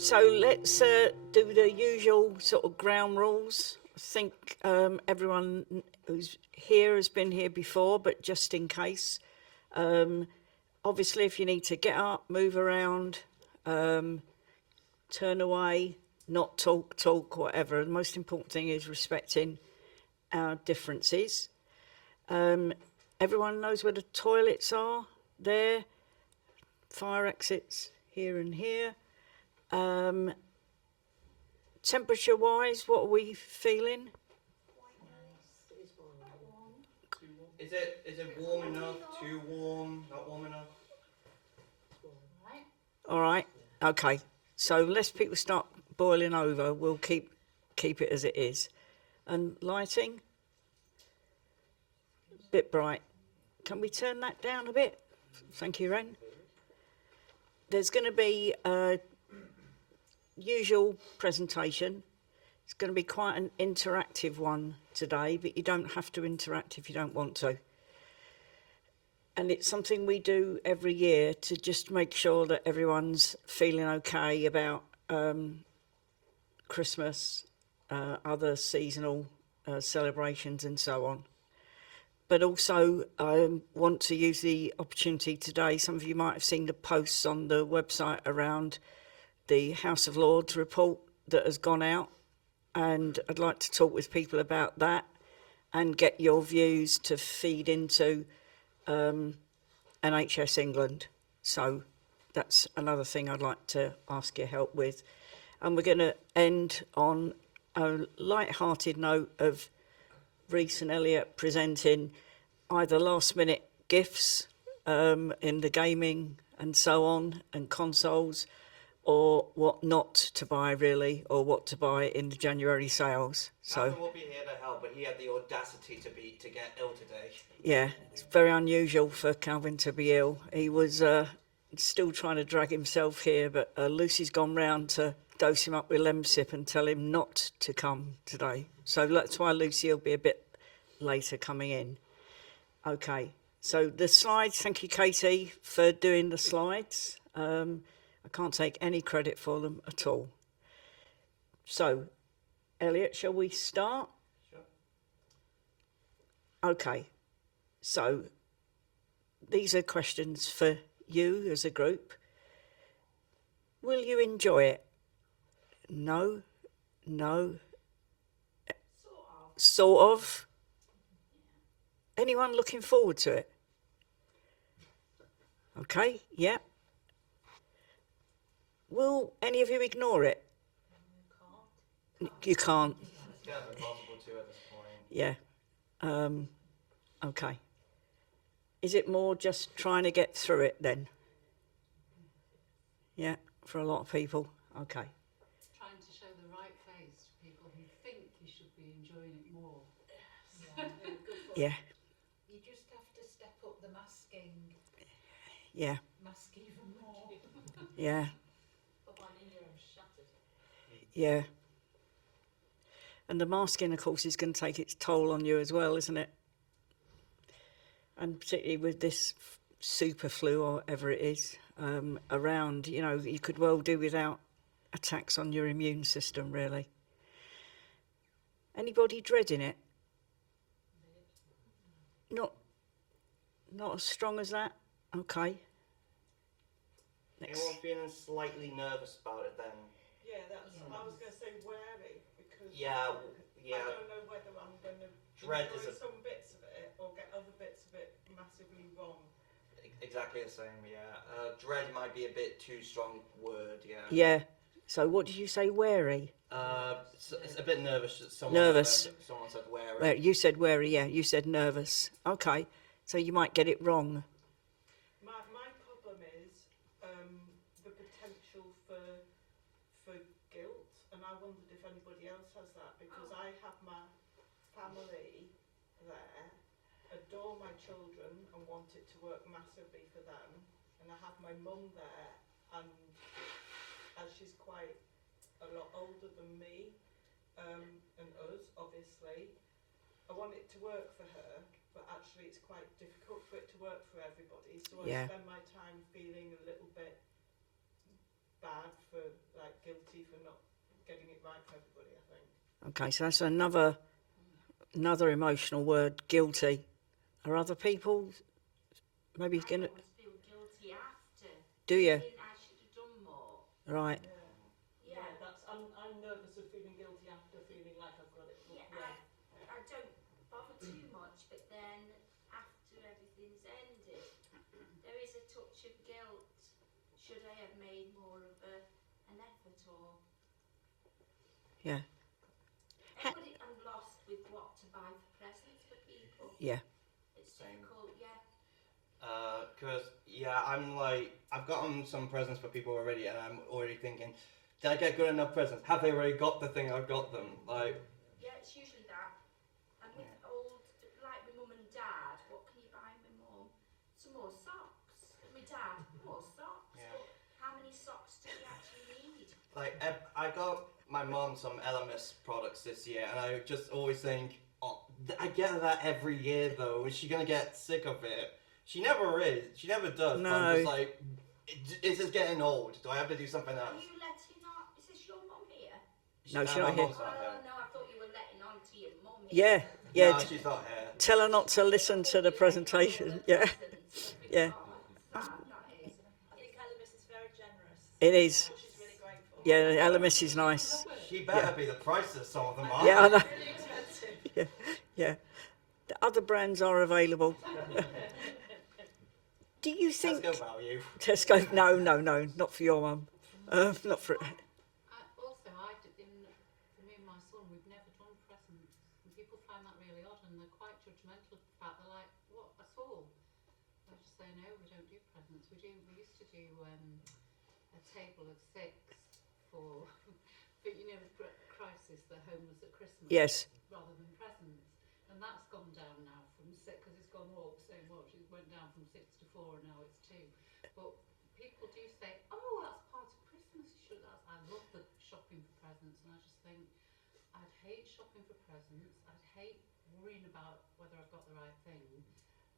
So let's do the usual sort of ground rules. I think everyone who's here has been here before, but just in case. Obviously, if you need to get up, move around, turn away, not talk, whatever. The most important thing is respecting our differences. Everyone knows where the toilets are there, fire exits here and here. Temperature wise, what are we feeling? Is it warm enough? Too warm? Not warm enough? All right. Okay. So unless people start boiling over, we'll keep it as it is. And lighting, bit bright. Can we turn that down a bit? Thank you, Ren. There's going to be a usual presentation. It's going to be quite an interactive one today, but you don't have to interact if you don't want to. And it's something we do every year to just make sure that everyone's feeling okay about Christmas, other seasonal celebrations and so on. But also I want to use the opportunity today, some of you might have seen the posts on the website around the House of Lords report that has gone out, and I'd like to talk with people about that and get your views to feed into NHS England. So that's another thing I'd like to ask your help with. And we're going to end on a light-hearted note of Reece and Elliot presenting either last-minute gifts in the gaming and so on, and consoles, or what not to buy really, or what to buy in the January sales. So Calvin will be here to help, but he had the audacity to get ill today. yeah, it's very unusual for Calvin to be ill. He was still trying to drag himself here, but Lucy's gone round to dose him up with Lemsip and tell him not to come today. So that's why Lucy will be a bit later coming in. Okay, so the slides, thank you Katie for doing the slides. I can't take any credit for them at all. So, Elliot, shall we start? Sure. Okay, so these are questions for you as a group. Will you enjoy it? No? No? Sort of. Anyone looking forward to it? Okay, yeah. Will any of you ignore it? You can't. It's kind of impossible to at this point. Yeah. Okay. Is it more just trying to get through it then? Yeah, for a lot of people. Okay. Trying to show the right face to people who think you should be enjoying it more. Yeah. You just have to step up the masking. Yeah. Mask even more. Yeah. But my ear is shattered. Yeah. And the masking, of course, is going to take its toll on you as well, isn't it? And particularly with this super flu or whatever it is around, you know, you could well do without attacks on your immune system, really. Anybody dreading it? Not as strong as that? Okay. Next. Anyone feeling slightly nervous about it then? Yeah, I was going to say wary, because Yeah. I don't know whether I'm going to enjoy some bits of it or get other bits of it massively wrong. Exactly the same, yeah. Dread might be a bit too strong word, yeah. Yeah. So what did you say, wary? It's a bit nervous. Nervous. Someone said wary. Well, you said wary, yeah. You said nervous. Okay. So you might get it wrong. My problem is the potential for guilt, and I wondered if anybody else has that, because I have my family there, adore my children and want it to work massively for them, and I have my mum there, and as she's quite a lot older than me and us, obviously, I want it to work for her, but actually it's quite difficult for it to work for everybody, so I spend my time feeling a little bit bad for like guilty for not getting it right for everybody, I think. Okay, so that's another emotional word, guilty. Are other people maybe I going to... always feel guilty after. Do you? Think I should have done more. Right. Yeah, that's, I'm nervous of feeling guilty after feeling like I've got it. Yeah, I don't bother too much, but then after everything's ended, there is a touch of guilt. Should I have made more of an effort, or Yeah. I'm lost with what to buy for presents for people. Yeah. It's Same. difficult, yeah. Because I'm like, I've gotten some presents for people already, and I'm already thinking, did I get good enough presents? Have they already got the thing I've got them? Like, Yeah, it's usually that. And with old, like my mum and dad, what can you buy my mum? Some more socks. My dad, more socks. Yeah. But how many socks do you actually need? like I got my mom some LMS products this year, and I just always think, oh, I get her that every year though. Is she gonna get sick of it? She never is. She never does. No. But I'm just like, is this getting old? Do I have to do something Are else? you letting on? Is this your mum here? No, she's my not here. mom's not here. No, I thought you were letting on to your mum here. Yeah. Yeah. No, she's not here. Tell her not to listen to the presentation. Yeah. Yeah. Oh, that's sad, that is. I think Elvis is very generous. It is. She's really grateful. Yeah, LMS is nice. She better be the price that some of them are. Yeah, I know. Really expensive. Yeah. Yeah. The other brands are available. Do you think... Tesco value. Tesco? No, not for your mum. Not for... For me and my son, we've never done presents. And people find that really odd, and they're quite judgmental of the fact. They're like, what, at all? I just say, no, we don't do presents. We used to do a table of 6 for, but you know, the crisis, the homeless at Christmas. Yes. Rather than presents. And that's gone down now from 6, because it's gone all the same watch. It went down from 6 to 4, and now it's 2. But people do say, oh, that's part of Christmas. I love the shopping for presents, and I just think, I'd hate shopping for presents. I'd hate worrying about whether I've got the right thing,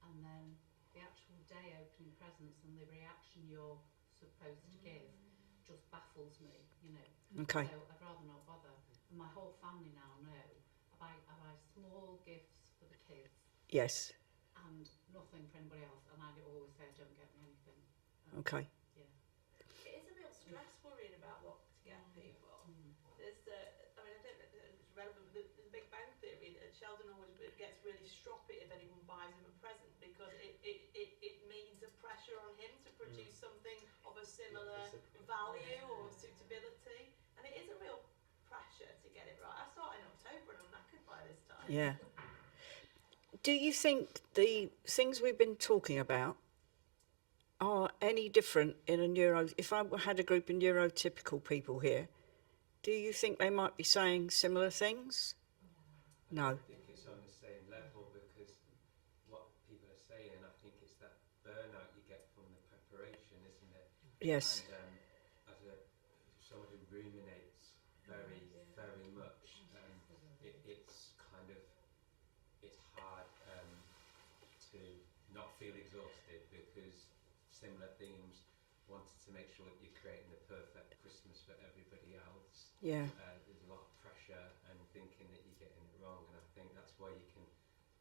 and then the actual day opening presents and the reaction you're supposed to give just baffles me, you know. Okay. So I'd rather not bother. And my whole family now know I buy small gifts for the kids Yes. and nothing for anybody else, and I always say, don't get me anything. Okay. Yeah. It is a real stress worrying about what to get people. There's, I mean, I don't know if it's relevant, but the Big Bang Theory, Sheldon always gets really stroppy if anyone buys him a present, because it means a pressure on him to produce something of a similar value or suitability, and it is a real pressure to get it right. I start in October and I'm knackered by this time. Yeah. Do you think the things we've been talking about are any different in a neuro... If I had a group of neurotypical people here, do you think they might be saying similar things? No. I think it's on the same level, because what people are saying, I think it's that burnout you get from the preparation, isn't it? Yes. And as someone who ruminates very, very much, it's kind of, it's hard to not feel exhausted, because similar themes, wanted to make sure that you're creating the perfect Christmas for everybody else. Yeah. There's a lot of pressure and thinking that you're getting it wrong, and I think that's why you can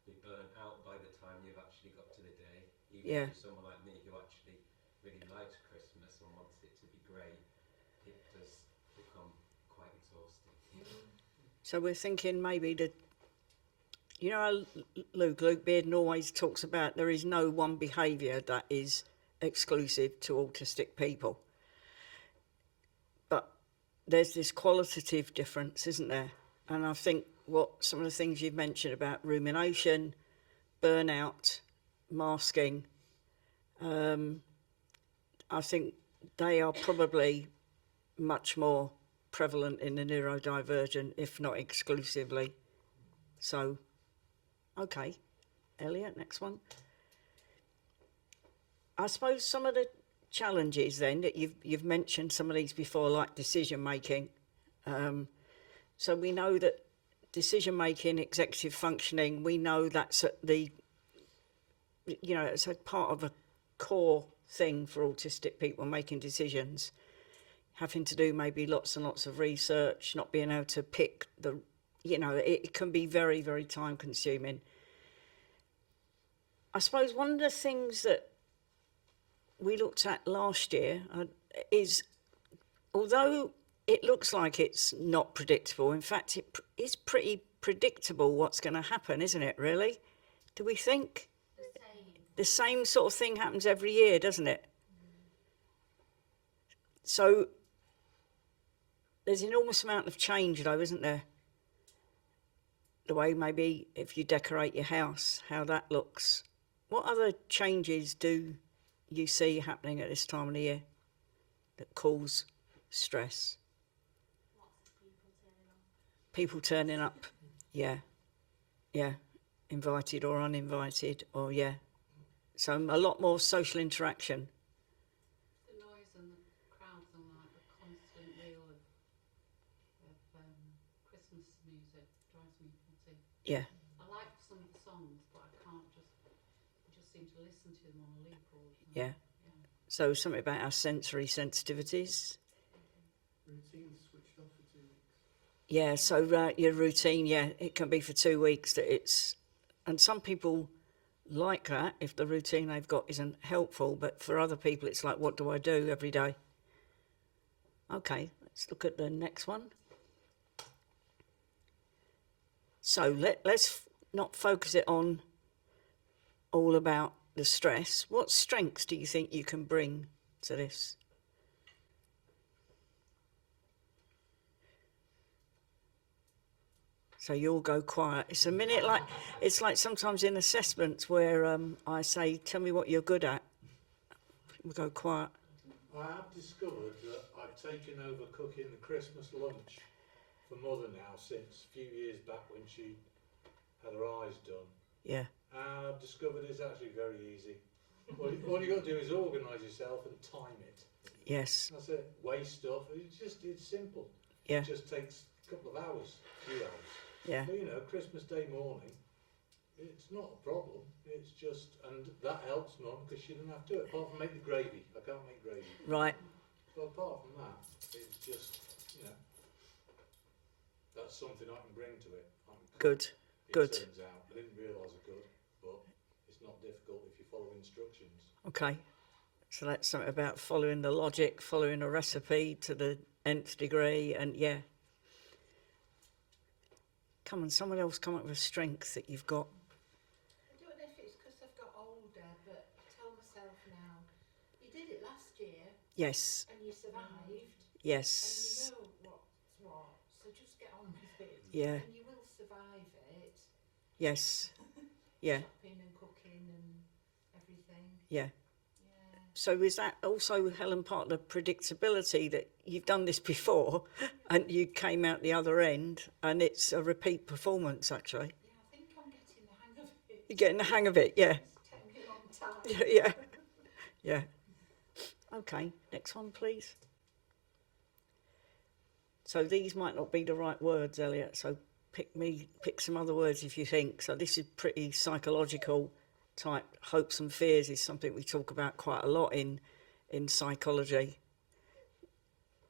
be burnt out by the time you've actually got to the day. Even Yeah. if you're someone like me who actually really likes Christmas and wants it to be great, it does become quite exhausting. So we're thinking maybe that, you know, Luke Bearden always talks about there is no one behaviour that is exclusive to autistic people. But there's this qualitative difference, isn't there? And I think what some of the things you've mentioned about rumination, burnout, masking, I think they are probably much more prevalent in the neurodivergent, if not exclusively. So, okay. Elliot, next one. I suppose some of the challenges then that you've mentioned some of these before, like decision making. So we know that decision making, executive functioning, we know that's at the, you know, it's a part of a core thing for autistic people making decisions. having to do maybe lots and lots of research, not being able to pick the, it can be very, very time consuming. I suppose one of the things that we looked at last year is, although it looks like it's not predictable, in fact, it is pretty predictable what's going to happen, isn't it, really? Do we think? The same sort of thing happens every year, doesn't it? So there's an enormous amount of change, though, isn't there? The way maybe if you decorate your house, how that looks. What other changes do you see happening at this time of the year that cause stress? People turning up, yeah, invited or uninvited, or yeah. So a lot more social interaction. The noise and the crowds and like the constant reel of Christmas music drives me nutty. Yeah. I like some of the songs, but I can't just seem to listen to them on a loop all the time. Yeah. So something about our sensory sensitivities. Routine switched off for 2 weeks. Yeah, so your routine, it can be for 2 weeks that it's, and some people like that if the routine they've got isn't helpful, but for other people it's like, what do I do every day? Okay, let's look at the next one. So let's not focus it on all about the stress. What strengths do you think you can bring to this? So you all go quiet. It's a minute like, it's like sometimes in assessments where I say, tell me what you're good at. We go quiet. I have discovered that I've taken over cooking the Christmas lunch for Mother now since a few years back when she had her eyes done. Yeah. And I've discovered it's actually very easy. All you got to do is organise yourself and time it. Yes. That's it. Weigh stuff. It's simple. Yeah. It just takes a couple of hours, a few hours. Yeah. But Christmas Day morning, it's not a problem. It's just, and that helps Mum because she doesn't have to do it. Apart from make the gravy. I can't make gravy. Right. But apart from that, it's just, that's something I can bring to it. Good. It Good. turns out. I didn't realise I could, but it's not difficult if you follow instructions. Okay. So that's something about following the logic, following a recipe to the nth degree, and yeah. Come on, someone else come up with a strength that you've got. I don't know if it's because I've got older, but I tell myself now, you did it last year. Yes. And you survived. Yes. And you know what's what, so just get on with it. Yeah. And you will survive it. Yes. Yeah. Shopping and cooking and everything. Yeah. Yeah. So is that also, Helen, part of the predictability that you've done this before and you came out the other end and it's a repeat performance, actually? Yeah, I think I'm getting the hang of it. You're getting the hang of it, yeah. It's taken me a long time. Yeah. Yeah. Okay, next one, please. So these might not be the right words, Elliot, so pick some other words if you think. So this is pretty psychological type. Hopes and fears is something we talk about quite a lot in psychology.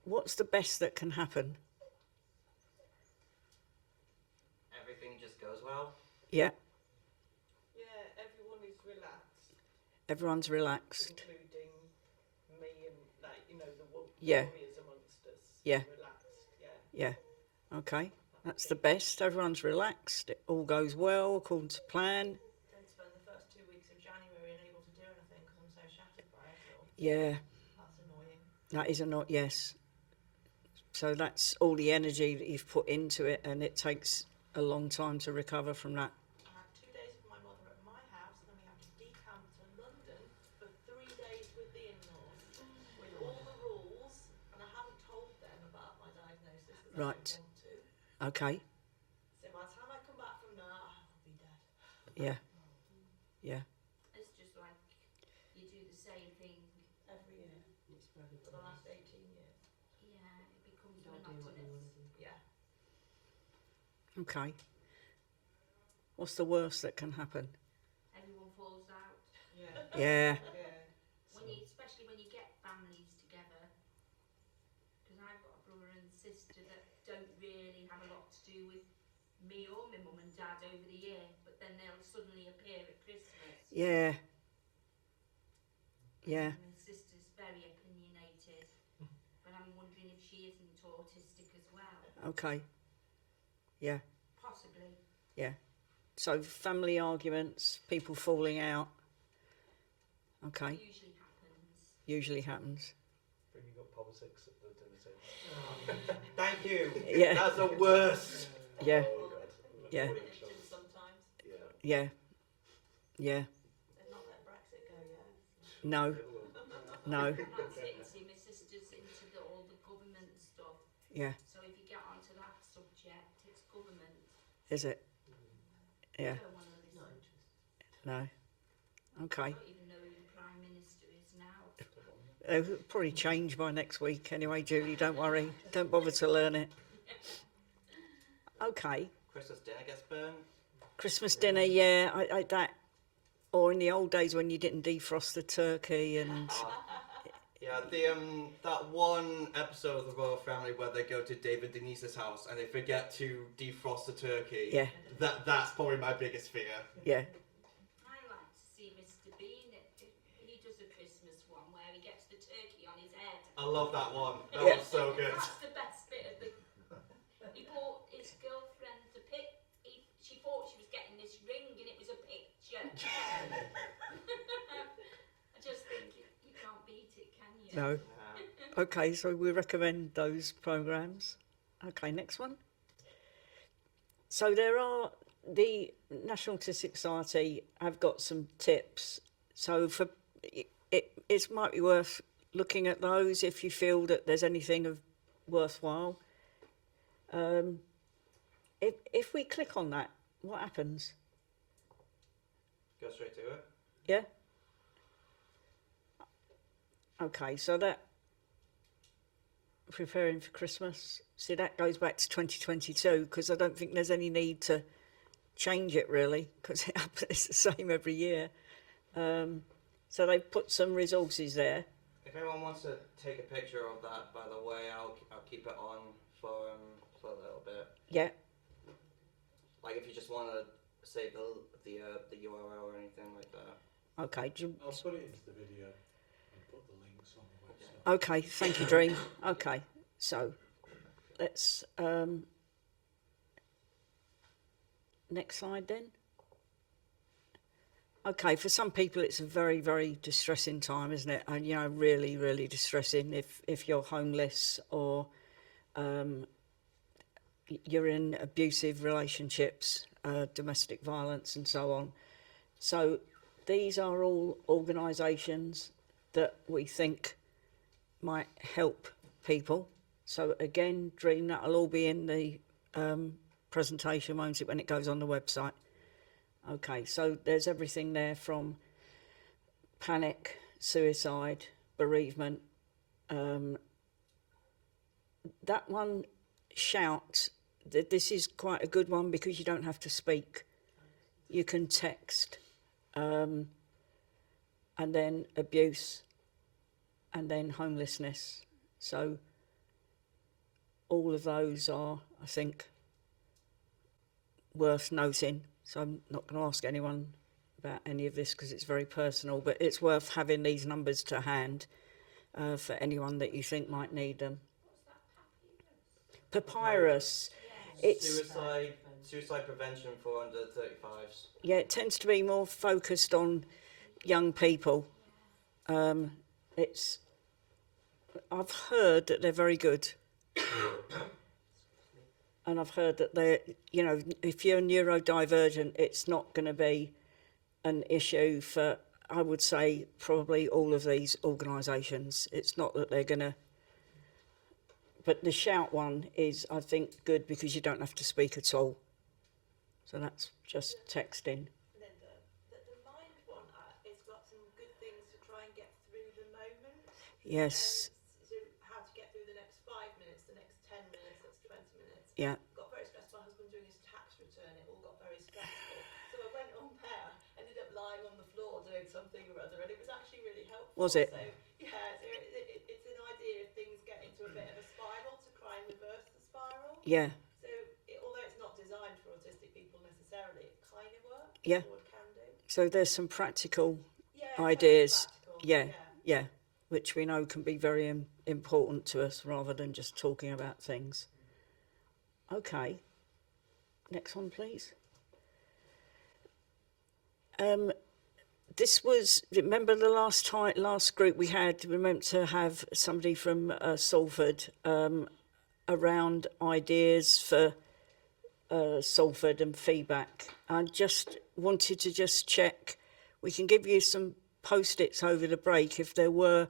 What's the best that can happen? Everything just goes well. Yeah. Yeah, everyone is relaxed, Everyone's relaxed. including me and the Yeah. warriors amongst us. Yeah. Relaxed, yeah. Yeah. Okay. That's the best. Everyone's relaxed. It all goes well according to plan. Don't spend the first 2 weeks of January unable to do anything because I'm so shattered by it all. Yeah. That's annoying. That is a not yes. So that's all the energy that you've put into it, and it takes a long time to recover from that. I had 2 days with my mother at my house, and then we have to decamp to London for 3 days with the in-laws, with all the rules, and I haven't told them about my diagnosis because I Right. don't want to. Okay. So by the time I come back from that, I will be dead. Yeah. Yeah. It's just like you do the same thing. Every year for the last 18 years. Yeah, it becomes monotonous. Yeah. Okay. What's the worst that can happen? Everyone falls out. Yeah. Yeah. Yeah. Especially when you get families together, sister that don't really have a lot to do with me or my mum and dad over the year, but then they'll suddenly appear at Christmas. Yeah. Yeah. My sister's very opinionated, but I'm wondering if she isn't autistic as well. Okay. Yeah. Possibly. Yeah. So family arguments, people falling out. Okay. Usually happens. Bringing up politics at the dinner table. Thank you. Yeah. That's the worst. Yeah. Oh, God. Yeah. Religion sometimes. Yeah. Yeah. Yeah. They've not let Brexit go yet. No. No. That's it. See, my sister's into all the government stuff. Yeah. So if you get onto that subject, it's government. Is it? Yeah. I don't want to listen. No. Okay. I don't even know who the Prime Minister is now. It'll probably change by next week anyway, Julie. Don't worry. Don't bother to learn it. Okay. Christmas dinner gets burned. Christmas dinner, yeah. I that. Or in the old days when you didn't defrost the turkey and Yeah, that one episode of the Royal Family where they go to David Denise's house and they forget to defrost the turkey. Yeah. That's probably my biggest fear. yeah. I like to see Mr. Bean. He does a Christmas one where he gets the turkey on his head. I love that one. That Yeah. was so good. That's the best bit of the. He bought his girlfriend the pic. She thought she was getting this ring and it was a picture. I just think you can't beat it, can you? No. Yeah. Okay, so we recommend those programs. Okay, next one. So there are the National Autistic Society have got some tips. So for it might be worth looking at those if you feel that there's anything of worthwhile. If we click on that, what happens? Go straight to it. Yeah. Okay, so that preparing for Christmas. See, that goes back to 2022 because I don't think there's any need to change it really because it's the same every year. So they've put some resources there. If anyone wants to take a picture of that, by the way, I'll keep it on for a little bit. Yeah. Like if you just want to save the URL or anything like that. Okay. I'll put it into the video and put the links on the website. Okay. Thank you, Dream. Okay. So let's next slide then. Okay, for some people it's a very, very distressing time, isn't it? And you know, really, really distressing if you're homeless or you're in abusive relationships, domestic violence and so on. So these are all organisations that we think might help people. So again, Dream, that'll all be in the presentation, won't it, when it goes on the website? Okay, so there's everything there from panic, suicide, bereavement. That one, Shout, this is quite a good one because you don't have to speak. You can text. And then abuse, and then homelessness. So all of those are, I think, worth noting. So I'm not going to ask anyone about any of this because it's very personal, but it's worth having these numbers to hand for anyone that you think might need them. Papyrus. It's Suicide prevention for under 35s. Yeah, it tends to be more focused on young people. I've heard that they're very good. And I've heard that they're, you know, if you're neurodivergent, it's not going to be an issue for, I would say, probably all of these organisations. It's not that they're going to, but the Shout one is, I think, good because you don't have to speak at all. So that's just texting. Linda, the mind one, it's got some good things to try and get through the moment. Yes. So how to get through the next 5 minutes, the next 10 minutes, that's 20 minutes. Yeah. Got very stressed. My husband doing his tax return, it all got very stressful. So I went on there, ended up lying on the floor doing something or other, and it was actually really helpful. Was it? So, yeah, so it's an idea if things get into a bit of a spiral to try and reverse Yeah, So although it's not designed for autistic people necessarily, it kind of works. Yeah. Or it can do. so there's some practical Yeah, it's very ideas. practical, Yeah, yeah, which we know can be very important to us rather than just talking about things. Okay, next one, please. This was, remember the last group we had, we meant to have somebody from Salford around ideas for Salford and feedback. I just wanted to just check, we can give you some post-its over the break if there were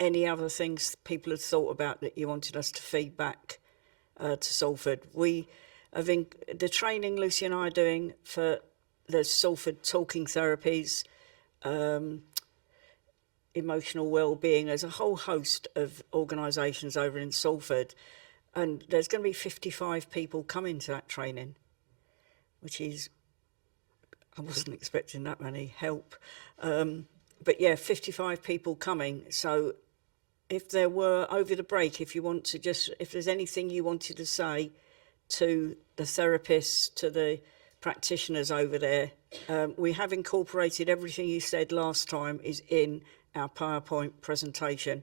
any other things people had thought about that you wanted us to feedback to Salford. We have the training Lucy and I are doing for the Salford talking therapies, emotional well-being. There's a whole host of organisations over in Salford, and there's going to be 55 people coming to that training, which is, I wasn't expecting that many help. But yeah, 55 people coming. So if there were, over the break, if you want to just, if there's anything you wanted to say to the therapists, to the practitioners over there, we have incorporated everything you said last time is in our PowerPoint presentation.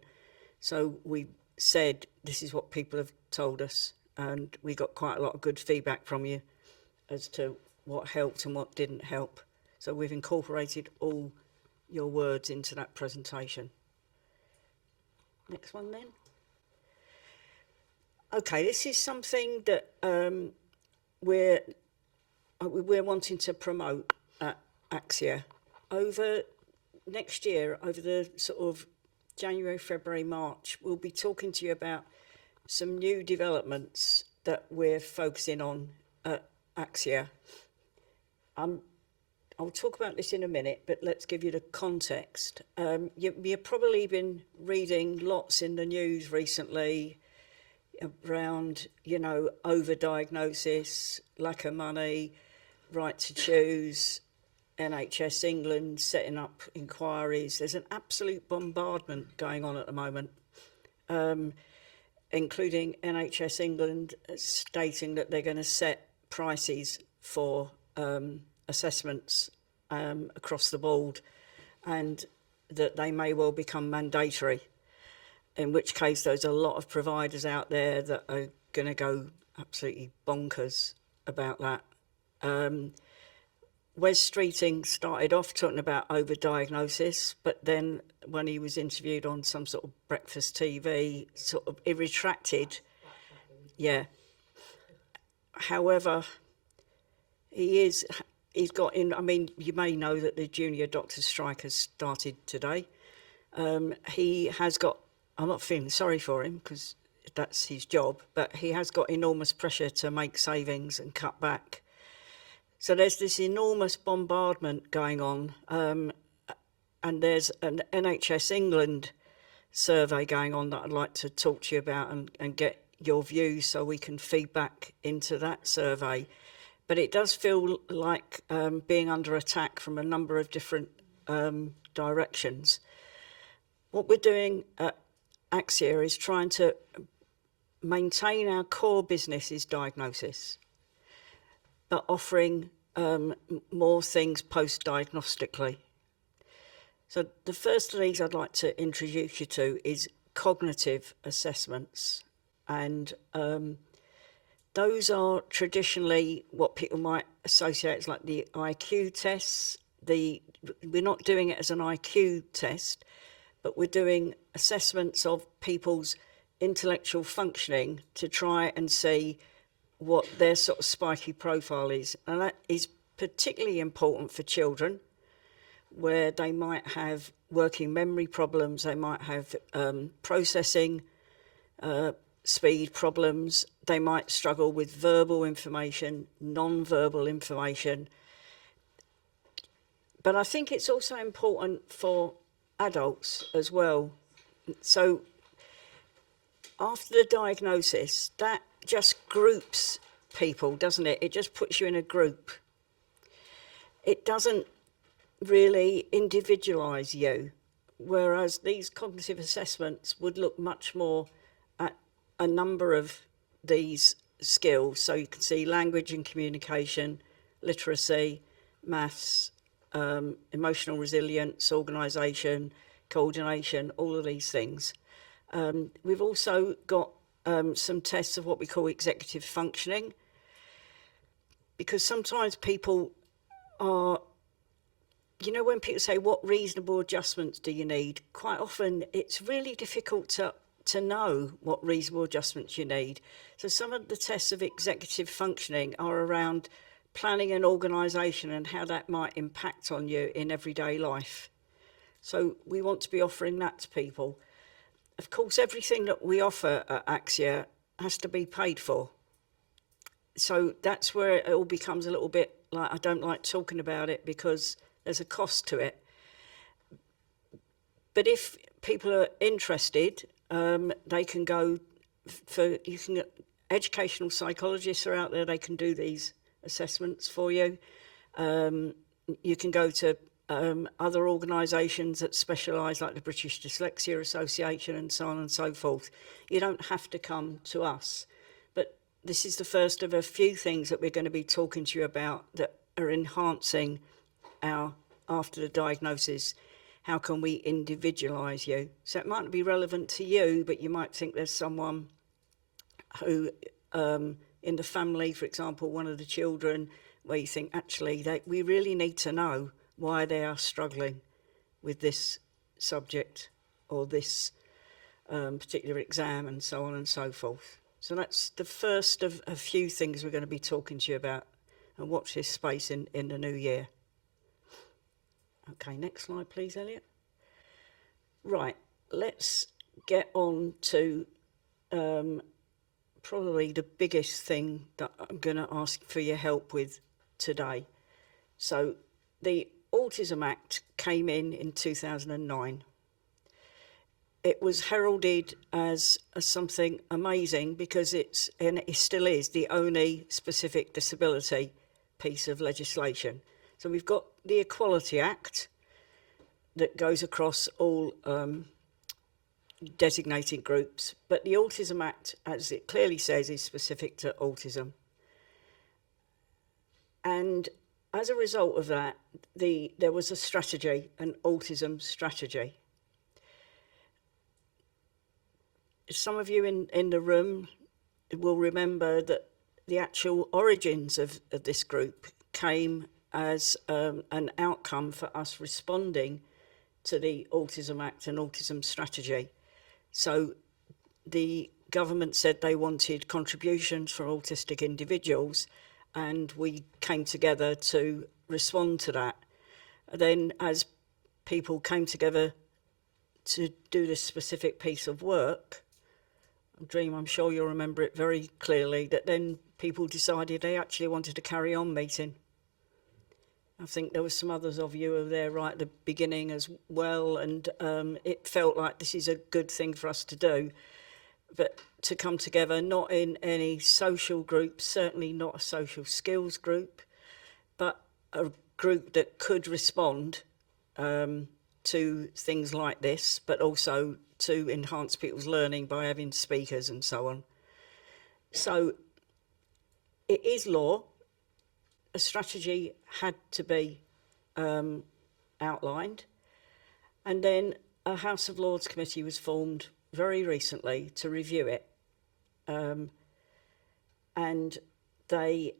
So we said, this is what people have told us, and we got quite a lot of good feedback from you as to what helped and what didn't help. So we've incorporated all your words into that presentation. Next one then. Okay, this is something that we're wanting to promote at Axia. Over next year, over the sort of January, February, March, we'll be talking to you about some new developments that we're focusing on at Axia. I'll talk about this in a minute, but let's give you the context. You've probably been reading lots in the news recently around, you know, overdiagnosis, lack of money, right to choose, NHS England setting up inquiries. There's an absolute bombardment going on at the moment, including NHS England stating that they're going to set prices for assessments across the board, and that they may well become mandatory, in which case there's a lot of providers out there that are going to go absolutely bonkers about that. Wes Streeting started off talking about overdiagnosis, but then when he was interviewed on some sort of breakfast TV, sort of he retracted. Yeah. However, he's got in, I mean, you may know that the junior doctor strike has started today. He has got, I'm not feeling sorry for him because that's his job, but he has got enormous pressure to make savings and cut back. So there's this enormous bombardment going on, and there's an NHS England survey going on that I'd like to talk to you about and get your views so we can feed back into that survey. But it does feel like being under attack from a number of different directions. What we're doing at Axia is trying to maintain our core business is diagnosis, but offering more things post-diagnostically. So the first of these I'd like to introduce you to is cognitive assessments. And those are traditionally what people might associate as like the IQ tests. We're not doing it as an IQ test, but we're doing assessments of people's intellectual functioning to try and see what their sort of spiky profile is. And that is particularly important for children, where they might have working memory problems, they might have processing speed problems, they might struggle with verbal information, non-verbal information. But I think it's also important for adults as well. So after the diagnosis, that just groups people, doesn't it? It just puts you in a group. It doesn't really individualise you, whereas these cognitive assessments would look much more at a number of these skills. So you can see language and communication, literacy, maths, emotional resilience, organisation, coordination, all of these things. We've also got some tests of what we call executive functioning, because sometimes people are, you know, when people say, what reasonable adjustments do you need? Quite often it's really difficult to know what reasonable adjustments you need. So some of the tests of executive functioning are around planning and organisation and how that might impact on you in everyday life. So we want to be offering that to people. Of course, everything that we offer at Axia has to be paid for. So that's where it all becomes a little bit like, I don't like talking about it because there's a cost to it. But if people are interested, they can go educational psychologists are out there, they can do these assessments for you. You can go to other organisations that specialise, like the British Dyslexia Association and so on and so forth. You don't have to come to us. But this is the first of a few things that we're going to be talking to you about that are enhancing our after the diagnosis. How can we individualise you? So it might not be relevant to you, but you might think there's someone who in the family, for example, one of the children, where you think actually we really need to know why they are struggling with this subject or this particular exam and so on and so forth. So that's the first of a few things we're going to be talking to you about, and watch this space in the new year. Okay, next slide please, Elliot. Right, let's get on to probably the biggest thing that I'm going to ask for your help with today. So the Autism Act came in 2009. It was heralded as something amazing because and it still is, the only specific disability piece of legislation. So we've got the Equality Act that goes across all designated groups, but the Autism Act, as it clearly says, is specific to autism. And as a result of that, there was a strategy, an autism strategy. Some of you in the room will remember that the actual origins of this group came as an outcome for us responding to the Autism Act and autism strategy. So the government said they wanted contributions from autistic individuals, and we came together to respond to that. Then as people came together to do this specific piece of work, Dream, I'm sure you'll remember it very clearly, that then people decided they actually wanted to carry on meeting. I think there were some others of you who were there right at the beginning as well, and it felt like this is a good thing for us to do. But to come together, not in any social group, certainly not a social skills group, but a group that could respond to things like this, but also to enhance people's learning by having speakers and so on. So it is law. A strategy had to be outlined, and then a House of Lords committee was formed very recently to review it, and they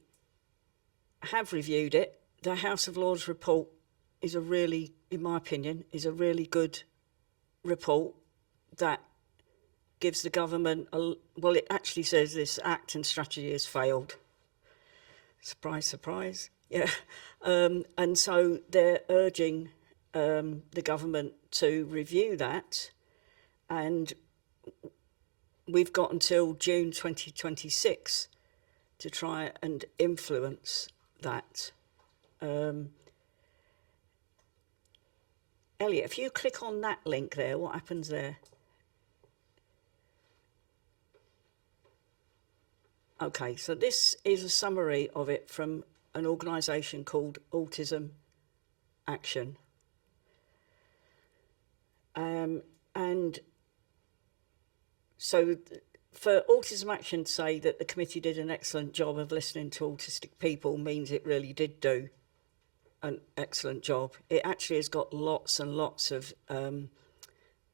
have reviewed it. The House of Lords report is a really, in my opinion, is a really good report that gives the government well, it actually says this act and strategy has failed. Surprise, surprise. Yeah. And so they're urging the government to review that, and we've got until June 2026 to try and influence that. Elliot, if you click on that link there, what happens there? Okay, so this is a summary of it from an organisation called Autism Action. And so for Autism Action to say that the committee did an excellent job of listening to autistic people means it really did do an excellent job. It actually has got lots and lots of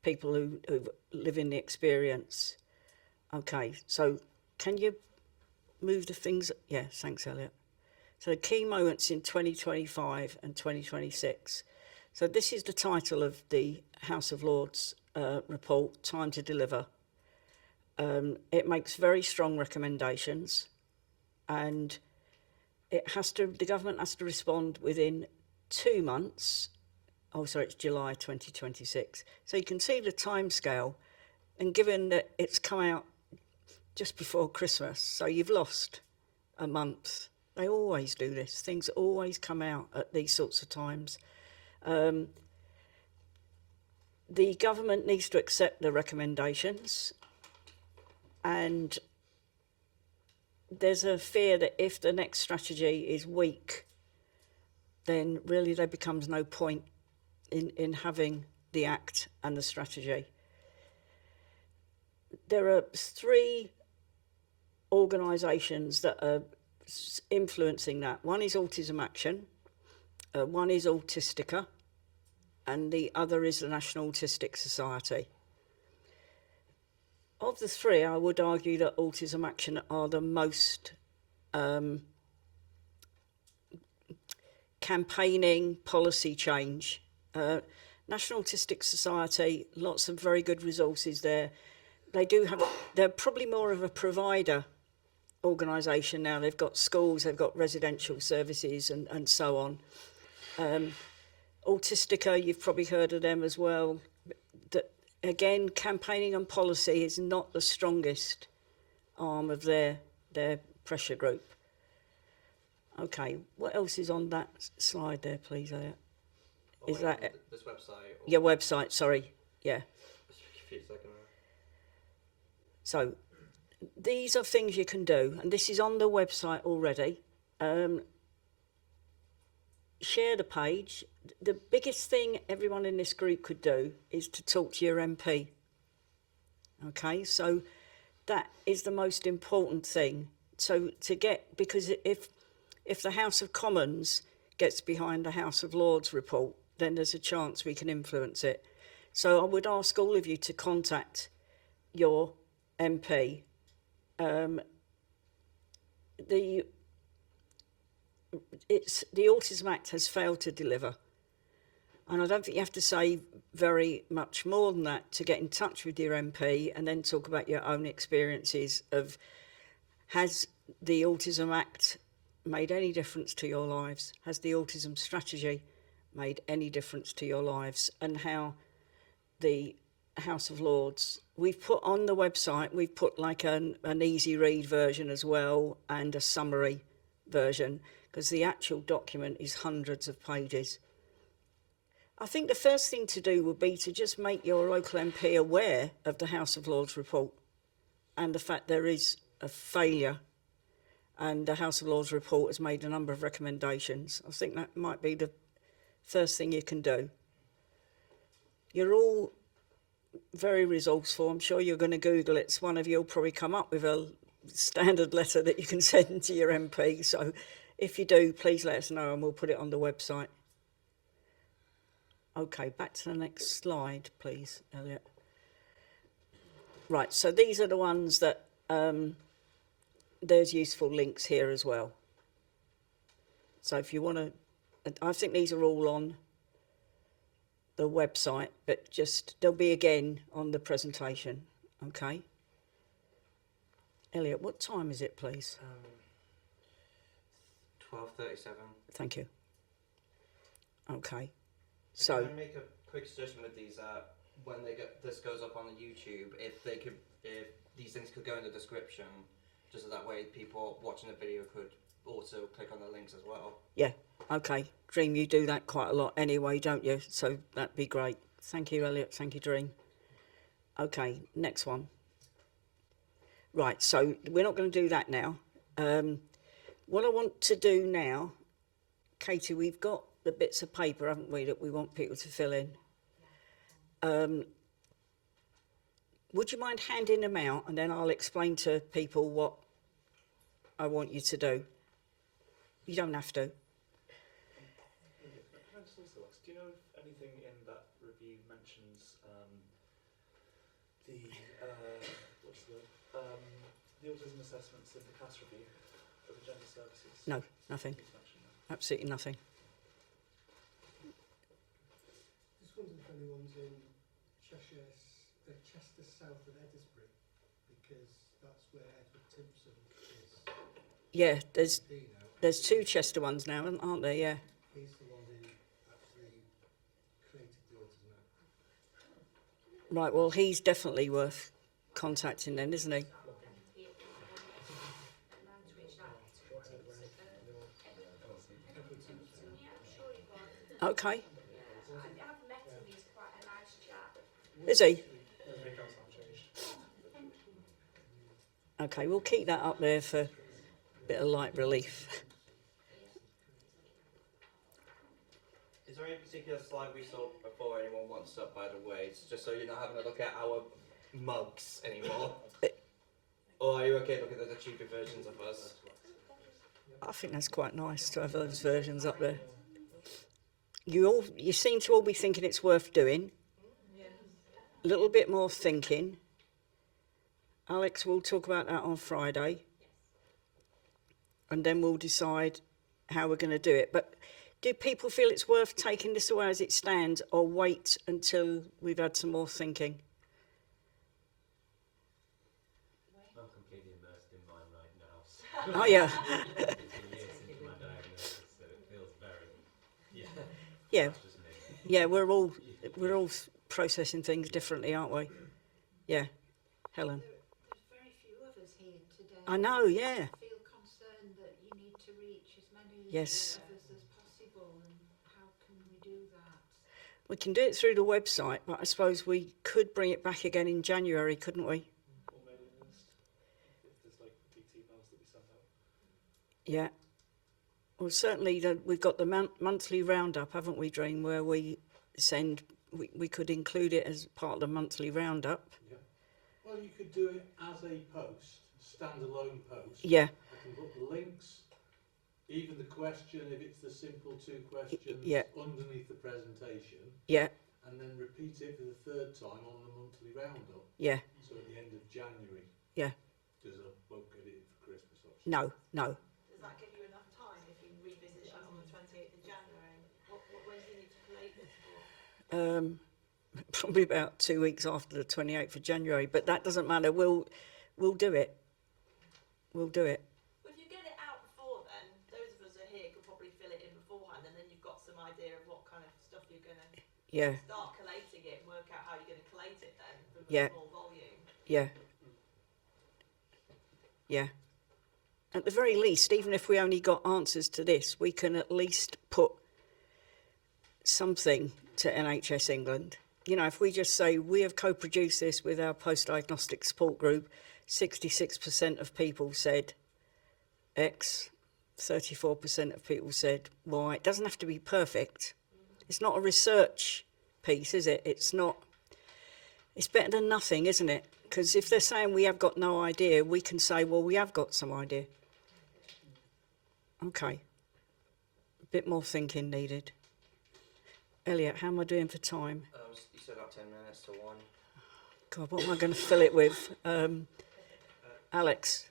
people who live in the experience. Okay, so can you move the things? Yeah, thanks, Elliot. So key moments in 2025 and 2026. So this is the title of the House of Lords report, Time to Deliver. It makes very strong recommendations, and the government has to respond within 2 months. Oh, sorry, it's July 2026. So you can see the timescale, and given that it's come out just before Christmas, so you've lost a month. They always do this. Things always come out at these sorts of times. The government needs to accept the recommendations, and there's a fear that if the next strategy is weak, then really there becomes no point in having the Act and the strategy. There are 3 organisations that are influencing that. One is Autism Action, one is Autistica, and the other is the National Autistic Society. Of the 3, I would argue that Autism Action are the most campaigning policy change. National Autistic Society, lots of very good resources there. They're probably more of a provider organisation now. They've got schools, they've got residential services and so on. Autistica, you've probably heard of them as well. Again, campaigning and policy is not the strongest arm of their pressure group. Okay, what else is on that slide there, please, Elliot? Is that this website? your website? Sorry, yeah. Second. So these are things you can do, and this is on the website already. Share the page. The biggest thing everyone in this group could do is to talk to your MP. Okay, so that is the most important thing. So because if the House of Commons gets behind the House of Lords report, then there's a chance we can influence it. So I would ask all of you to contact your MP. The Autism Act has failed to deliver, and I don't think you have to say very much more than that to get in touch with your MP and then talk about your own experiences of, has the Autism Act made any difference to your lives? Has the autism strategy made any difference to your lives? And how the House of Lords, we've put on the website, we've put like an easy read version as well, and a summary version, because the actual document is hundreds of pages. I think the first thing to do would be to just make your local MP aware of the House of Lords report and the fact there is a failure, and the House of Lords report has made a number of recommendations. I think that might be the first thing you can do. You're all very resourceful. I'm sure you're going to Google it. One of you will probably come up with a standard letter that you can send to your MP. So if you do, please let us know and we'll put it on the website. Okay, back to the next slide, please, Elliot. Right, so these are the ones that there's useful links here as well. So if you want to, I think these are all on the website, but just they'll be again on the presentation. Okay. Elliot, what time is it, please? 12:37. Thank you. Okay. Can So I make a quick suggestion with these? When this goes up on the YouTube, if these things could go in the description, just so that way people watching the video could also click on the links as well. yeah, okay. Dream, you do that quite a lot anyway, don't you? So that'd be great. Thank you, Elliot. Thank you, Dream. Okay, next one. Right, so we're not going to do that now. What I want to do now, Katie, we've got the bits of paper, haven't we, that we want people to fill in. would you mind handing them out, and then I'll explain to people what I want you to do. You don't have to. Can I just also ask, do you know if anything in that review mentions the autism assessments in the class review of the gender services? No, nothing. Please mention that. Absolutely nothing. Just wondered if anyone's in Chester, Salford, Edisbury, because that's where Edward Timpson is. Yeah, there's two Chester ones now, aren't there? Yeah. He's the one who actually created the Autism Act. Right, well, he's definitely worth contacting then, isn't he? Okay. I've met him, he's quite a nice chap. Is he? Okay, we'll keep that up there for a bit of light relief. Is there any particular slide we saw before anyone wants up, by the way? It's just so you're not having a look at our mugs anymore. Or are you okay looking at the cheaper versions of us? I think that's quite nice to have those versions up there. You seem to all be thinking it's worth doing. A little bit more thinking. Alex, we'll talk about that on Friday. And then we'll decide how we're going to do it. But do people feel it's worth taking this away as it stands, or wait until we've had some more thinking? I'm completely immersed in mine right now. So Oh, yeah. it's a year since my diagnosis, so it feels very, Yeah. that's just me. Yeah, we're all processing things differently, aren't we? Yeah. Helen. There's very few of us here today. I know, yeah. I feel concerned that you need to reach as many Yes. of us as possible, and how can we do that? We can do it through the website, but I suppose we could bring it back again in January, couldn't we? Or mailing list, if there's like BT emails that we send out. Yeah. Well, certainly we've got the monthly roundup, haven't we, Dream, where we send, we could include it as part of the monthly roundup. Yeah. Well, you could do it as a post, standalone post. Yeah. I can put the links, even the question, if it's the simple two questions, Yeah. underneath the presentation, Yeah, and then repeat it for the third time on the monthly roundup. yeah, So at the end of January. Yeah. Because I won't get it in for Christmas, obviously. no. Does that give you enough time if you revisit that on the 28th of January? When do you need to collate this for? Probably about 2 weeks after the 28th of January, but that doesn't matter. We'll do it. We'll do it. Well, if you get it out before then, those of us who are here could probably fill it in beforehand, and then you've got some idea of what kind of stuff you're going to Yeah, start collating it and work out how you're going to collate it then from Yeah. a small volume. yeah. Yeah. At the very least, even if we only got answers to this, we can at least put something to NHS England. You know, if we just say, we have co-produced this with our Post-Diagnostic Support Group, 66% of people said X, 34% of people said Y. It doesn't have to be perfect. It's not a research piece, is it? It's not. It's better than nothing, isn't it? Because if they're saying we have got no idea, we can say, well, we have got some idea. Okay. A bit more thinking needed. Elliot, how am I doing for time? You said about 10 minutes to 1. God, what am I going to fill it with? Alex.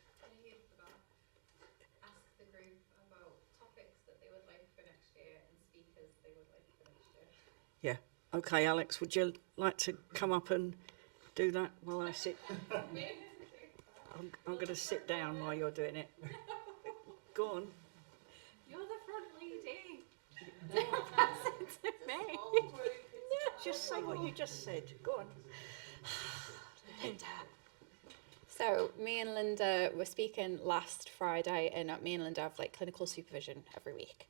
You've ask the group about topics that they would like for next year and speakers they would like for next year. Yeah. Okay, Alex, would you like to come up and do that while I sit? I'm going to sit down while you're doing it. Go on. You're the front lady. Me. Just say what you just said. Go on. So me and Linda were speaking last Friday, and me and Linda have like clinical supervision every week.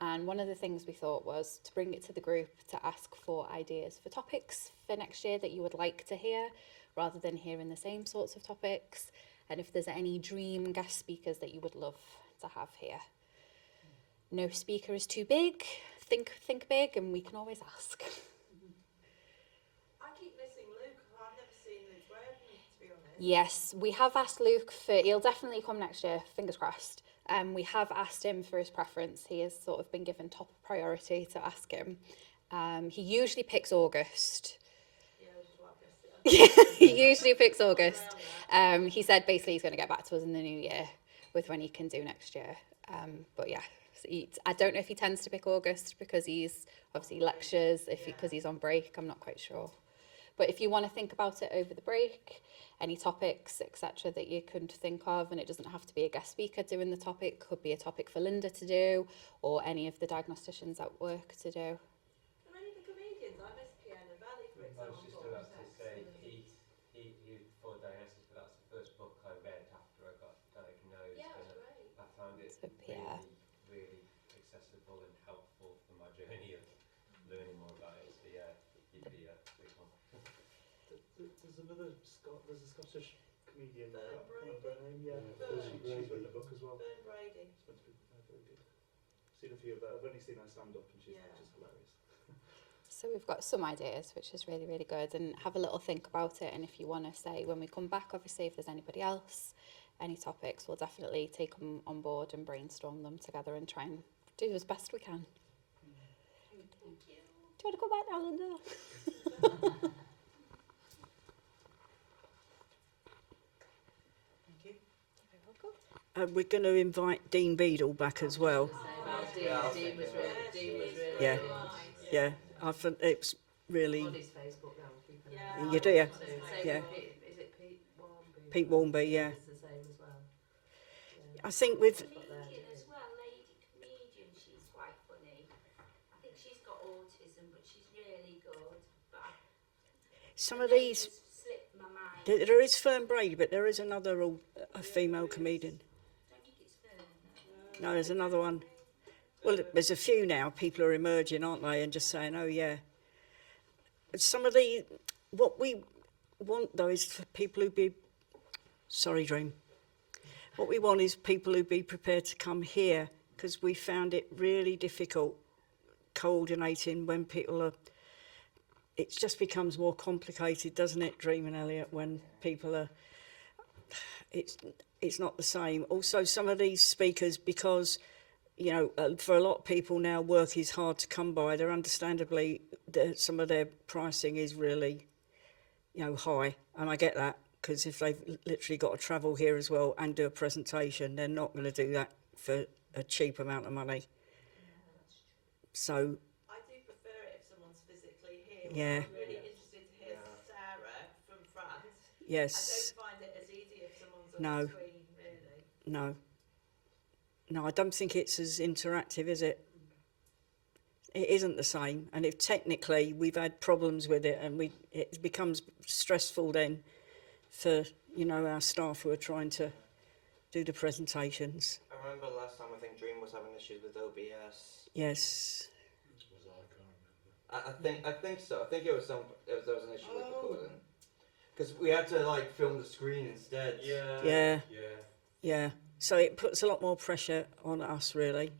And one of the things we thought was to bring it to the group to ask for ideas for topics for next year that you would like to hear, rather than hearing the same sorts of topics. And if there's any dream guest speakers that you would love to have here. No speaker is too big. Think big, and we can always ask. I keep missing Luke. I've never seen Luke. Where have Yes, we have asked Luke for, he'll definitely come next year, fingers crossed. We have asked him for his preference. He has sort of been given top priority to ask him. He usually picks August. Yeah, which is what I've guessed it. He usually picks August. He said basically he's going to get back to us in the new year with when he can do next year. But yeah, so I don't know if he tends to pick August because he's obviously lectures, because he's on break, I'm not quite sure. But if you want to think about it over the break, any topics, etc., that you could think of, and it doesn't have to be a guest speaker doing the topic, could be a topic for Linda to do, or any of the diagnosticians at work to do. And any of the comedians, I miss Piano Valley, for I was example. just about to say, he before diagnosis, but that's the first book I read after I got diagnosed. Yeah, and it's great. I found it So, yeah. really accessible and helpful for my journey of learning more about it. So yeah, he'd be a big one. There's another there's a Scottish comedian. Fern I can't remember her name. Yeah, Fern. she's written a book as well. Fern Brady. It's meant to be very good. Seen a few of her. I've only seen her stand up, and she's just hilarious. So we've got some ideas, which is really, really good, and have a little think about it. And if you want to say when we come back, obviously, if there's anybody else, any topics, we'll definitely take them on board and brainstorm them together and try and do as best we can. Thank you. Do you want to go back now, Linda? Thank you. We're going to invite Dean Beadle back as well. Dean was really Yeah. nice. Yeah, I think it's really. On his Facebook now, keep an eye Yeah. on You it do, yeah. too. Same Yeah. with is it Pete Warmby? Pete Warmby, yeah. It's the same as well. Yeah. I think with Comedian as well, lady comedian, she's quite funny. I think she's got autism, but she's really good. But some the of name these, has slipped my mind. there is Fern Brady, but there is another a female comedian. I don't think it's Fern. No, there's another one. Well, there's a few now. People are emerging, aren't they, and just saying, "Oh yeah." Some of what we want though is for people who be, sorry, Dream. What we want is people who be prepared to come here, because we found it really difficult coordinating when people are. It just becomes more complicated, doesn't it, Dream and Elliot, when people are. It's not the same. Also, some of these speakers, because. For a lot of people now, work is hard to come by. They're understandably, some of their pricing is really, high. And I get that, because if they've literally got to travel here as well and do a presentation, they're not going to do that for a cheap amount of money. So, I do prefer it if someone's physically here. Yeah. I'm really interested to hear Sarah from France. yes, I don't find it as easy if someone's on No. the screen, really. no. No, I don't think it's as interactive, is it? It isn't the same. And if technically we've had problems with it and it becomes stressful then for, our staff who are trying to do the presentations. I remember last time I think Dream was having issues with OBS. Yes. I think so. I think there was an issue with recording. Because we had to film the screen instead. Yeah. So it puts a lot more pressure on us, really.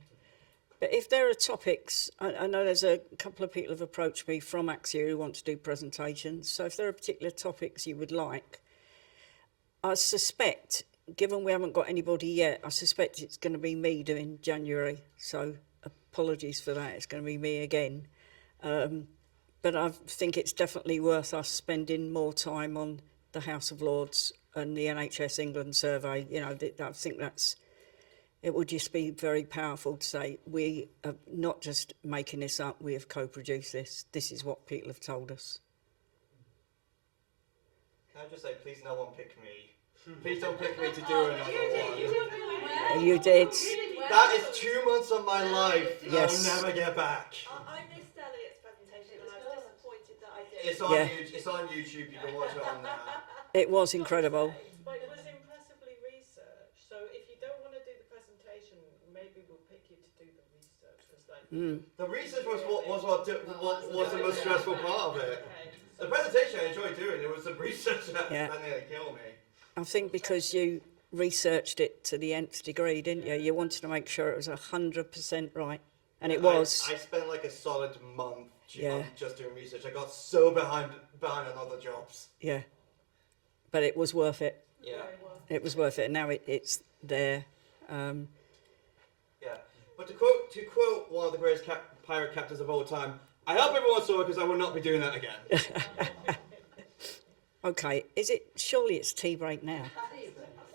But if there are topics, I know there's a couple of people have approached me from Axia who want to do presentations. So if there are particular topics you would like, I suspect, given we haven't got anybody yet, I suspect it's going to be me doing January. So apologies for that. It's going to be me again. But I think it's definitely worth us spending more time on the House of Lords and the NHS England survey. I think it would just be very powerful to say we are not just making this up, we have co-produced this. This is what people have told us. Can I just say, please no one pick me. Please don't pick me to do another one. You did. That is 2 months of my life that Yes. I'll never get back. I missed Elliot's presentation and I was disappointed that I did. It's on YouTube, you can watch it on there. It was incredible. But it was impressively researched. So if you don't want to do the presentation, maybe we'll pick you to do the research. Because The research was what the most stressful part of it. The presentation I enjoyed doing, it was the research that nearly killed me. I think because you researched it to the nth degree, didn't you? You wanted to make sure it was 100% right. And it was. I spent like a solid month just doing research. I got so behind on other jobs. Yeah. but it was worth it. Yeah. It was worth it, and now it's there. Yeah. But to quote one of the greatest pirate captains of all time, I hope everyone saw it because I will not be doing that again. Okay, surely it's tea break now?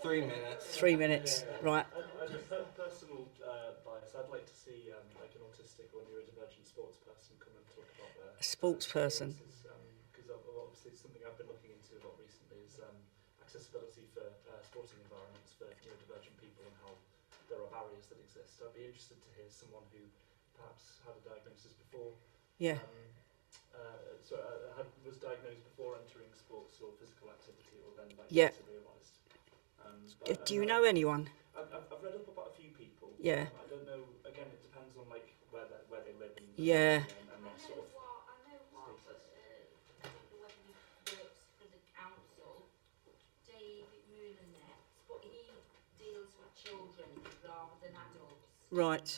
3 minutes. 3 minutes, right. As a personal bias, I'd like to see like an autistic or neurodivergent sports person come and talk about their A sports person. because obviously it's something I've been looking into a lot recently is accessibility for sporting environments for neurodivergent people and how there are barriers that exist. I'd be interested to hear someone who perhaps had a diagnosis before. Yeah. Was diagnosed before entering sports or physical activity, or then Yeah. realised. Do you know anyone? I've read up about a few people. Yeah. I don't know. Again, it depends on like where they live and Yeah. and that sort of I know one, but I don't know whether he works for the council, David Moonanett, but he deals with children rather than adults. Right.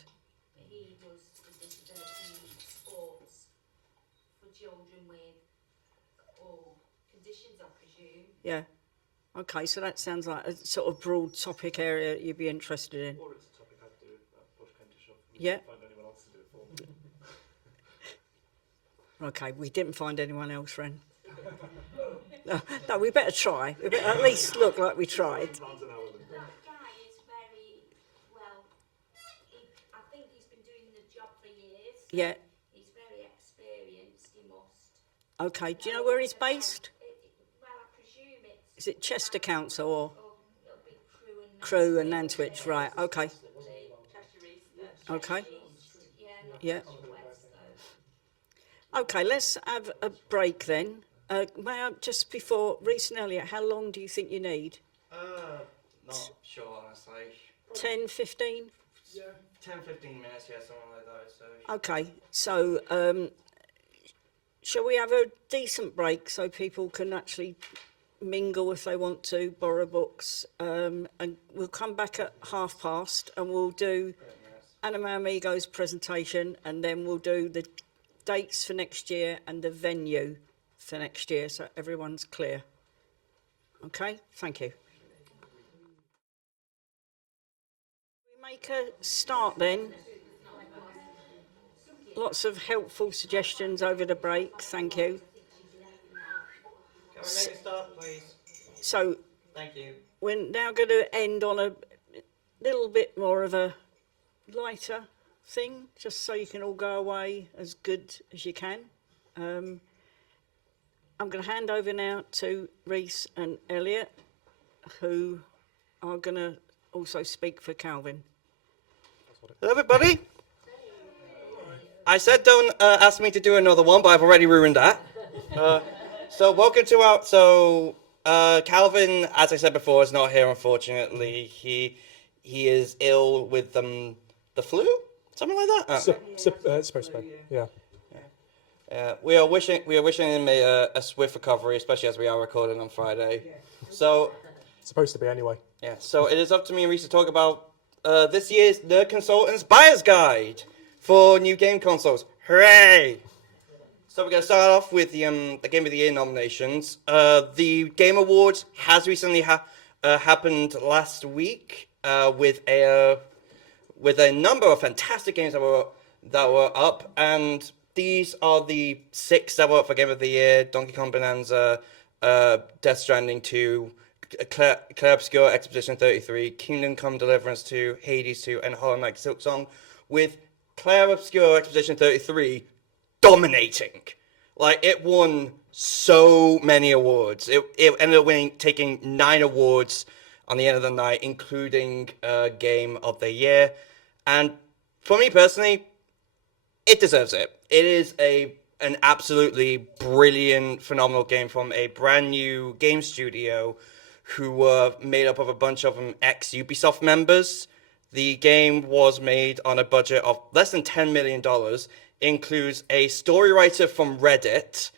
He does the disability sports for children with all conditions, I presume. Yeah. Okay, so that sounds like a sort of broad topic area you'd be interested in. or it's a topic I'd do at Bush County Shop. Yeah. Find anyone else to do it for me. Okay, we didn't find anyone else, Ren. No, we better try. We better at least look like we tried. That guy is very, well, I think he's been doing the job for years. Yeah. He's very experienced, he must. Okay, do you know where he's based? Well, I presume it's... Is it Chester Council or it'll be Crewe and Nantwich? Right, okay. Cheshire East. Okay. Yeah, Yeah. not West, though. Okay, let's have a break then. May I, just before, Reece and Elliot, how long do you think you need? Not sure, honestly. 10, 15? 10, 15 minutes, yeah, something like that. So. Okay, so shall we have a decent break so people can actually mingle if they want to, borrow books, and we'll come back at past and we'll do Anime Amigos presentation, and then we'll do the dates for next year and the venue for next year, so everyone's clear. Okay, thank you. We make a start then. Lots of helpful suggestions over the break, thank you. Can we make a start, please? So, Thank you. we're now going to end on a little bit more of a lighter thing, just so you can all go away as good as you can. I'm going to hand over now to Reece and Elliot, who are going to also speak for Calvin. Hello, everybody. I said don't ask me to do another one, but I've already ruined that. So welcome to our... Calvin, as I said before, is not here, unfortunately. He is ill with the flu? Something like that? It's supposed to be, yeah. We are wishing him a swift recovery, especially as we are recording on Friday. So... Supposed to be, anyway. Yeah, so it is up to me and Reece to talk about this year's Nerd Consultant's Buyer's Guide for new game consoles. Hooray! So we're going to start off with the Game of the Year nominations. The Game Awards has recently happened last week with a number of fantastic games that were up, and these are the 6 that were up for Game of the Year: Donkey Kong Bonanza, Death Stranding 2, Claire Obscure Expedition 33, Kingdom Come Deliverance 2, Hades 2, and Hollow Knight Silksong, with Claire Obscure Expedition 33 dominating. Like, it won so many awards. It ended up taking 9 awards on the end of the night, including Game of the Year. And for me personally, it deserves it. It is an absolutely brilliant, phenomenal game from a brand new game studio who were made up of a bunch of ex-Ubisoft members. The game was made on a budget of less than $10 million, includes a story writer from Reddit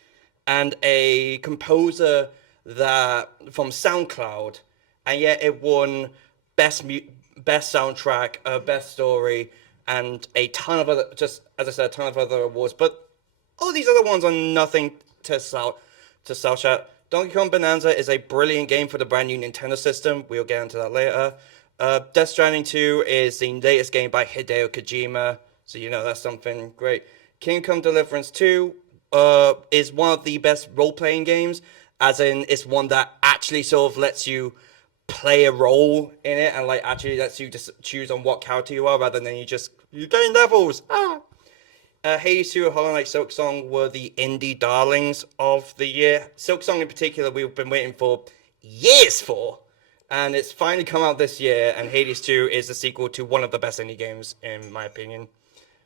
and a composer from SoundCloud, and yet it won best soundtrack, best story, and a ton of other, just as I said, a ton of other awards. But all these other ones are nothing to slouch at. Donkey Kong Bonanza is a brilliant game for the brand new Nintendo system. We'll get into that later. Death Stranding 2 is the latest game by Hideo Kojima, so you know that's something great. Kingdom Deliverance 2 is one of the best role-playing games, as in it's one that actually sort of lets you play a role in it and like actually lets you just choose on what character you are rather than you gain levels. Hades 2 and Hollow Knight Silksong were the indie darlings of the year. Silksong in particular we've been waiting for years for, and it's finally come out this year, and Hades 2 is the sequel to one of the best indie games in my opinion.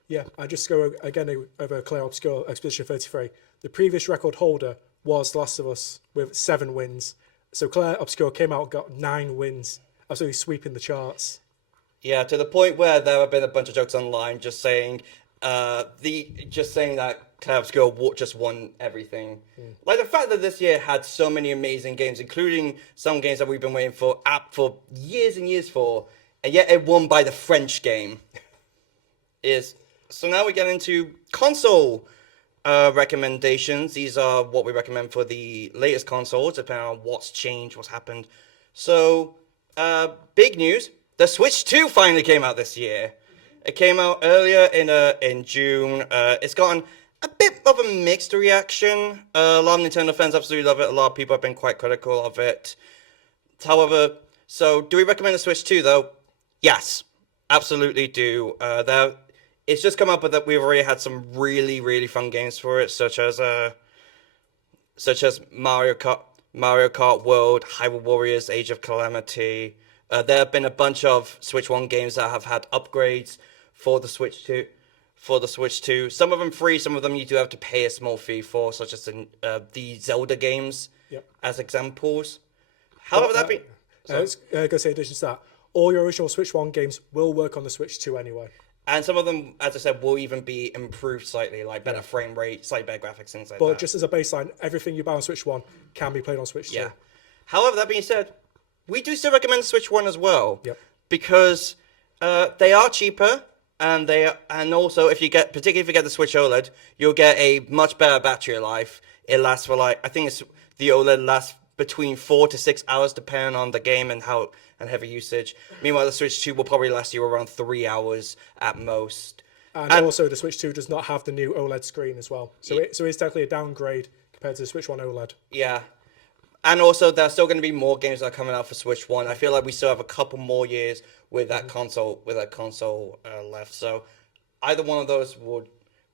Yeah, I just go again over Claire Obscure Expedition 33. The previous record holder was The Last of Us with 7 wins. So Claire Obscure came out and got 9 wins, absolutely sweeping the charts. Yeah, to the point where there have been a bunch of jokes online just saying that Claire Obscure just won everything. Like the fact that this year had so many amazing games, including some games that we've been waiting for years and years for, and yet it won by the French game. So now we get into console recommendations. These are what we recommend for the latest consoles, depending on what's changed, what's happened. So, big news: the Switch 2 finally came out this year. It came out earlier in June. It's gotten a bit of a mixed reaction. A lot of Nintendo fans absolutely love it. A lot of people have been quite critical of it. However, so do we recommend the Switch 2 though? Yes, absolutely do. It's just come up with that we've already had some really, really fun games for it, such as Mario Kart World, Hyrule Warriors, Age of Calamity. There have been a bunch of Switch 1 games that have had upgrades for the Switch 2. Some of them free, some of them you do have to pay a small fee for, such as the Zelda games, as examples. However, that being... I was going to say, in addition to that, all your original Switch 1 games will work on the Switch 2 anyway. And some of them, as I said, will even be improved slightly, like better frame rate, slightly better graphics, things like that. But just as a baseline, everything you buy on Switch 1 can be played on Switch 2. Yeah. However, that being said, we do still recommend Switch 1 as well. Yep. Because they are cheaper, and also particularly if you get the Switch OLED, you'll get a much better battery life. It lasts for the OLED lasts between 4 to 6 hours depending on the game and heavy usage. Meanwhile, the Switch 2 will probably last you around 3 hours at most. And also, the Switch 2 does not have the new OLED screen as well. So it's technically a downgrade compared to the Switch 1 OLED. Yeah. And also, there's still going to be more games that are coming out for Switch 1. I feel like we still have a couple more years with that console left. So either one of those would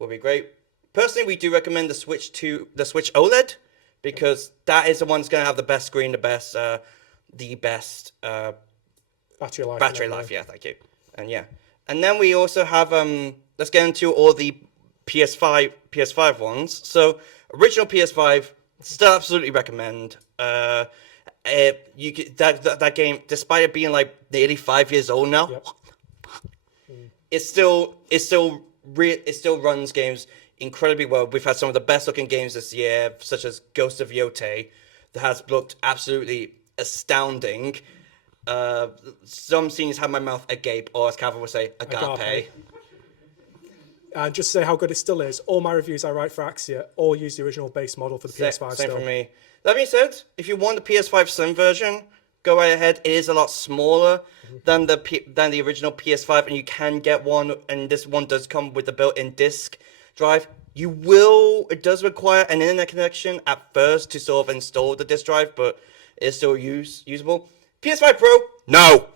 be great. Personally, we do recommend the Switch OLED, because that is the one that's going to have the best screen, the best battery life. Battery life, yeah, thank you. And then we also have let's get into all the PS5 ones. So original PS5, still absolutely recommend. That game, despite it being like nearly 5 years old now, it still runs games incredibly well. We've had some of the best looking games this year, such as Ghost of Yotei, that has looked absolutely astounding. Some scenes have my mouth agape, or as Calvin would say, agape. And just to say how good it still is, all my reviews I write for Axia all use the original base model for the PS5 Same still. for me. That being said, if you want the PS5 Slim version, go right ahead. It is a lot smaller than the original PS5, and you can get one, and this one does come with the built-in disc drive. It does require an internet connection at first to sort of install the disc drive, but it's still usable. PS5 Pro, no.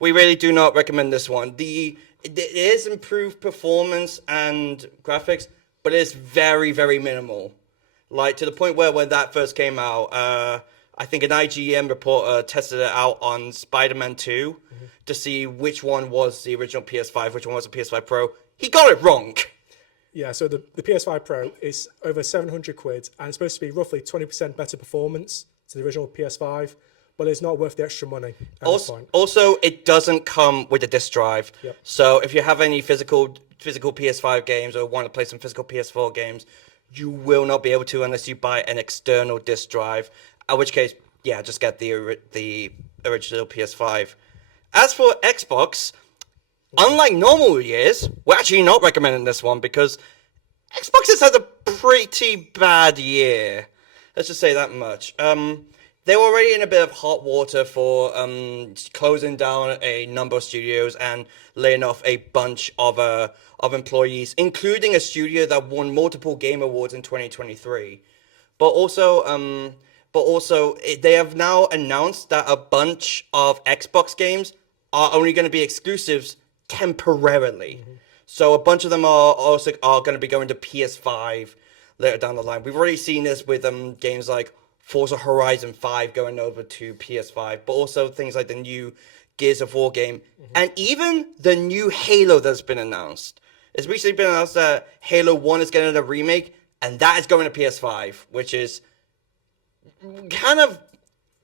We really do not recommend this one. It is improved performance and graphics, but it is very, very minimal. Like, to the point where when that first came out, I think an IGN reporter tested it out on Spider-Man 2 to see which one was the original PS5, which one was the PS5 Pro. He got it wrong. Yeah, so the PS5 Pro is over 700 quid, and it's supposed to be roughly 20% better performance to the original PS5, but it's not worth the extra money at this point. Also, it doesn't come with a disc drive. Yep. So if you have any physical PS5 games or want to play some physical PS4 games, you will not be able to unless you buy an external disc drive. In which case, yeah, just get the original PS5. As for Xbox, unlike normal years, we're actually not recommending this one because Xbox has had a pretty bad year. Let's just say that much. They were already in a bit of hot water for closing down a number of studios and laying off a bunch of employees, including a studio that won multiple game awards in 2023. But also, they have now announced that a bunch of Xbox games are only going to be exclusives temporarily. So a bunch of them are going to be going to PS5 later down the line. We've already seen this with games like Forza Horizon 5 going over to PS5, but also things like the new Gears of War game, and even the new Halo that's been announced. It's recently been announced that Halo 1 is getting a remake, and that is going to PS5, which is kind of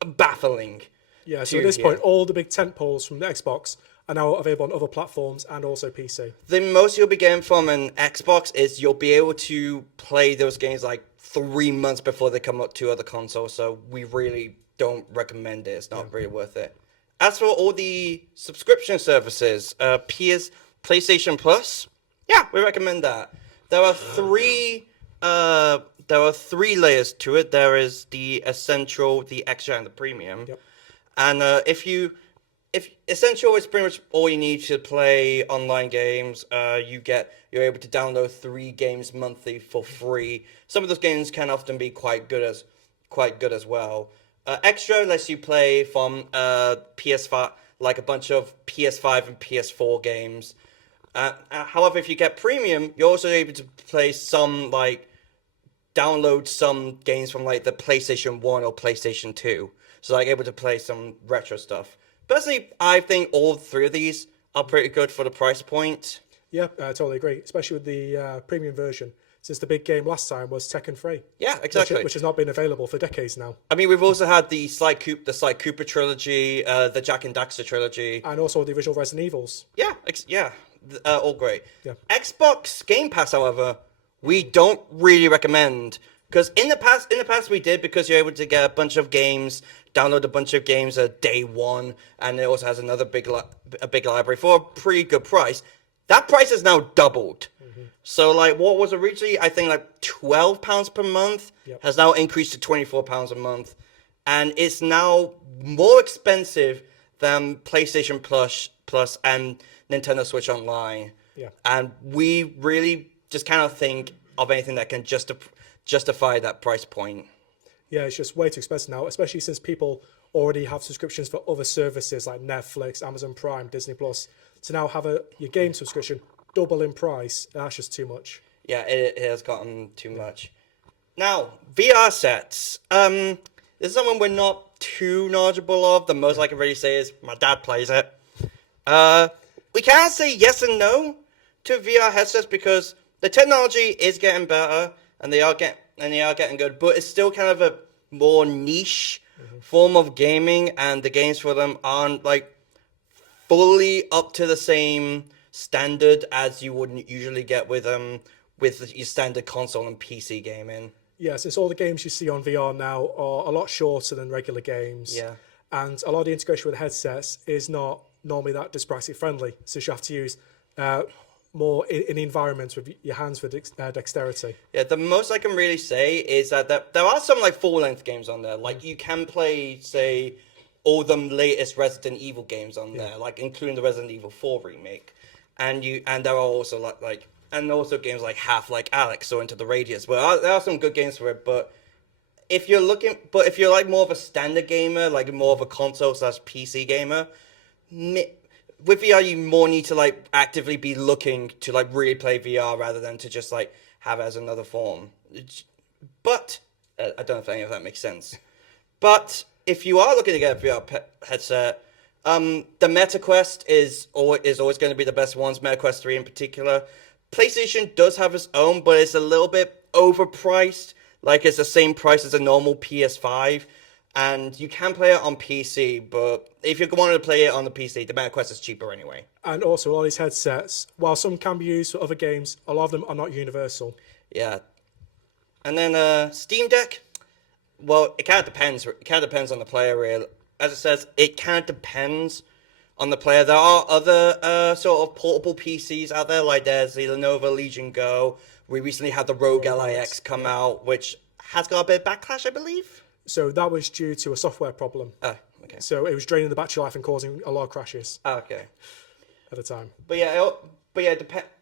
baffling. Yeah, so at this point, all the big tentpoles from the Xbox are now available on other platforms and also PC. The most you'll be getting from an Xbox is you'll be able to play those games like 3 months before they come up to other consoles, so we really don't recommend it. It's not really worth it. As for all the subscription services, PlayStation Plus, yeah, we recommend that. There are three layers to it. There is the Essential, the Extra, and the Premium. Yep. And if Essential is pretty much all you need to play online games. You're able to download 3 games monthly for free. Some of those games can often be quite good as well. Extra lets you play from PS5, like a bunch of PS5 and PS4 games. However, if you get Premium, you're also able to play download some games from like the PlayStation 1 or PlayStation 2. So like able to play some retro stuff. Personally, I think all 3 of these are pretty good for the price point. Yeah, I totally agree, especially with the premium version, since the big game last time was Tekken 3. Yeah, exactly. Which has not been available for decades now. I mean, we've also had the Sly Cooper trilogy, the Jak and Daxter trilogy. And also the original Resident Evils. Yeah, all great. Yeah. Xbox Game Pass, however, we don't really recommend. Because in the past we did, because you're able to get a bunch of games, download a bunch of games at day one, and it also has another big library for a pretty good price. That price is now doubled. So like what was originally I think like £12 per month has now increased to £24 a month, and it's now more expensive than PlayStation Plus and Nintendo Switch Online. Yeah. And we really just cannot think of anything that can justify that price point. Yeah, it's just way too expensive now, especially since people already have subscriptions for other services like Netflix, Amazon Prime, Disney Plus. To now have your game subscription double in price, that's just too much. Yeah, it has gotten too much. Now, VR sets. This is something we're not too knowledgeable of. The most I can really say is my dad plays it. We can't say yes and no to VR headsets because the technology is getting better and they are getting good, but it's still kind of a more niche form of gaming, and the games for them aren't like fully up to the same standard as you wouldn't usually get with your standard console and PC gaming. Yeah, since all the games you see on VR now are a lot shorter than regular games. Yeah. And a lot of the integration with headsets is not normally that dyspraxic friendly, so you have to use more in the environment with your hands for dexterity. Yeah, the most I can really say is that there are some like full-length games on there. Like you can play, say, all the latest Resident Evil games on there, like including the Resident Evil 4 remake, and there are also and also games like Half-Life Alyx or Into the Radius. Well, there are some good games for it, but if you're like more of a standard gamer, like more of a console/PC gamer, with VR you more need to like actively be looking to like really play VR rather than to just like have it as another form. But I don't know if any of that makes sense. But if you are looking to get a VR headset, the MetaQuest is always going to be the best ones. MetaQuest 3 in particular. PlayStation does have its own, but it's a little bit overpriced. Like it's the same price as a normal PS5, and you can play it on PC. But if you wanted to play it on the PC, the MetaQuest is cheaper anyway. And also, all these headsets, while some can be used for other games, a lot of them are not universal. Yeah. And then Steam Deck. Well, it kind of depends. It kind of depends on the player, really. As it says, it kind of depends on the player. There are other sort of portable PCs out there, like there's the Lenovo Legion Go. We recently had the Rogue LIX come out, which has got a bit of backlash, I believe. So that was due to a software problem. Oh, okay. So it was draining the battery life and causing a lot of crashes Okay. at the time. But yeah,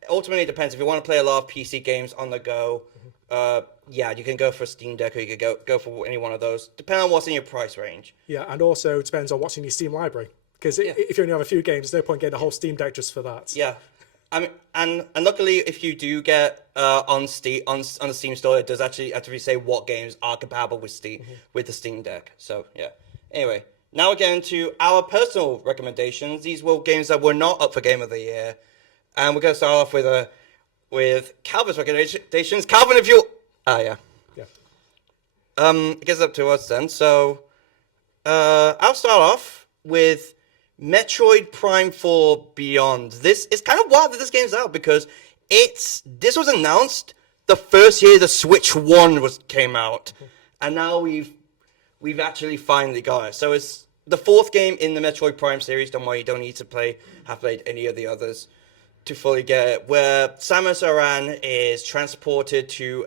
ultimately it depends. If you want to play a lot of PC games on the go, yeah, you can go for Steam Deck or you could go for any one of those, depending on what's in your price range. Yeah, and also it depends on what's in your Steam library. Because if you only have a few games, there's no point getting a whole Steam Deck just for that. Yeah. I mean, and luckily, if you do get on the Steam store, it does actually say what games are compatible with with the Steam Deck. So yeah. Anyway, now we're getting to our personal recommendations. These were games that were not up for Game of the Year, and we're going to start off with Calvin's recommendations. Calvin, if you yeah. It gets up to us then. So I'll start off with Metroid Prime 4 Beyond. This is kind of wild that this game's out because this was announced the first year the Switch 1 came out, and now we've actually finally got it. So it's the fourth game in the Metroid Prime series. Don't worry, you don't need to have played any of the others to fully get it. Where Samus Aran is transported to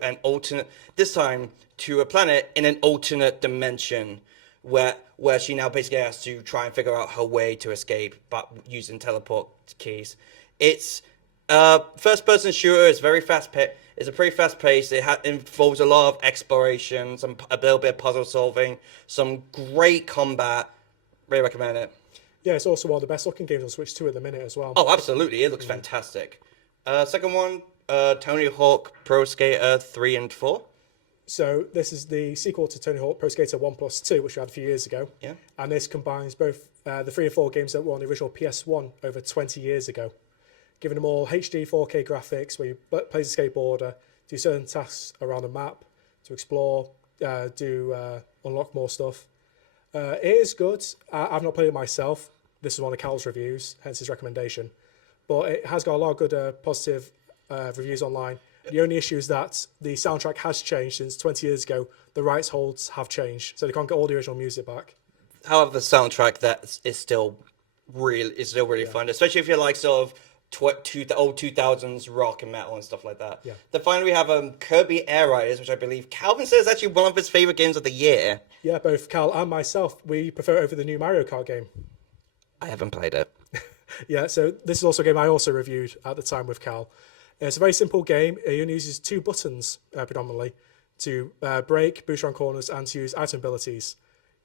this time to a planet in an alternate dimension, where she now basically has to try and figure out her way to escape, but using teleport keys. It's first-person shooter. It's very fast-paced. It's a pretty fast-paced. It involves a lot of exploration, a little bit of puzzle solving, some great combat. Really recommend it. Yeah, it's also one of the best-looking games on Switch 2 at the minute as well. Oh, absolutely. It looks fantastic. Second one, Tony Hawk Pro Skater 3 and 4. So this is the sequel to Tony Hawk Pro Skater 1+2, which we had a few years ago. Yeah. And this combines both the 3 and 4 games that were on the original PS1 over 20 years ago, giving them all HD 4K graphics where you play as a skateboarder, do certain tasks around the map to explore, unlock more stuff. It is good. I've not played it myself. This is one of Cal's reviews, hence his recommendation. But it has got a lot of good positive reviews online. The only issue is that the soundtrack has changed since 20 years ago. The rights holds have changed, so they can't get all the original music back. However, the soundtrack is still really fun, especially if you like sort of the old 2000s rock and metal and stuff like that. Yeah. Then finally we have Kirby Air Riders, which I believe Calvin says is actually one of his favorite games of the year. Yeah, both Cal and myself, we prefer it over the new Mario Kart game. I haven't played it. Yeah, so this is also a game I also reviewed at the time with Cal. It's a very simple game. It only uses 2 buttons predominantly to brake, boost around corners, and to use item abilities.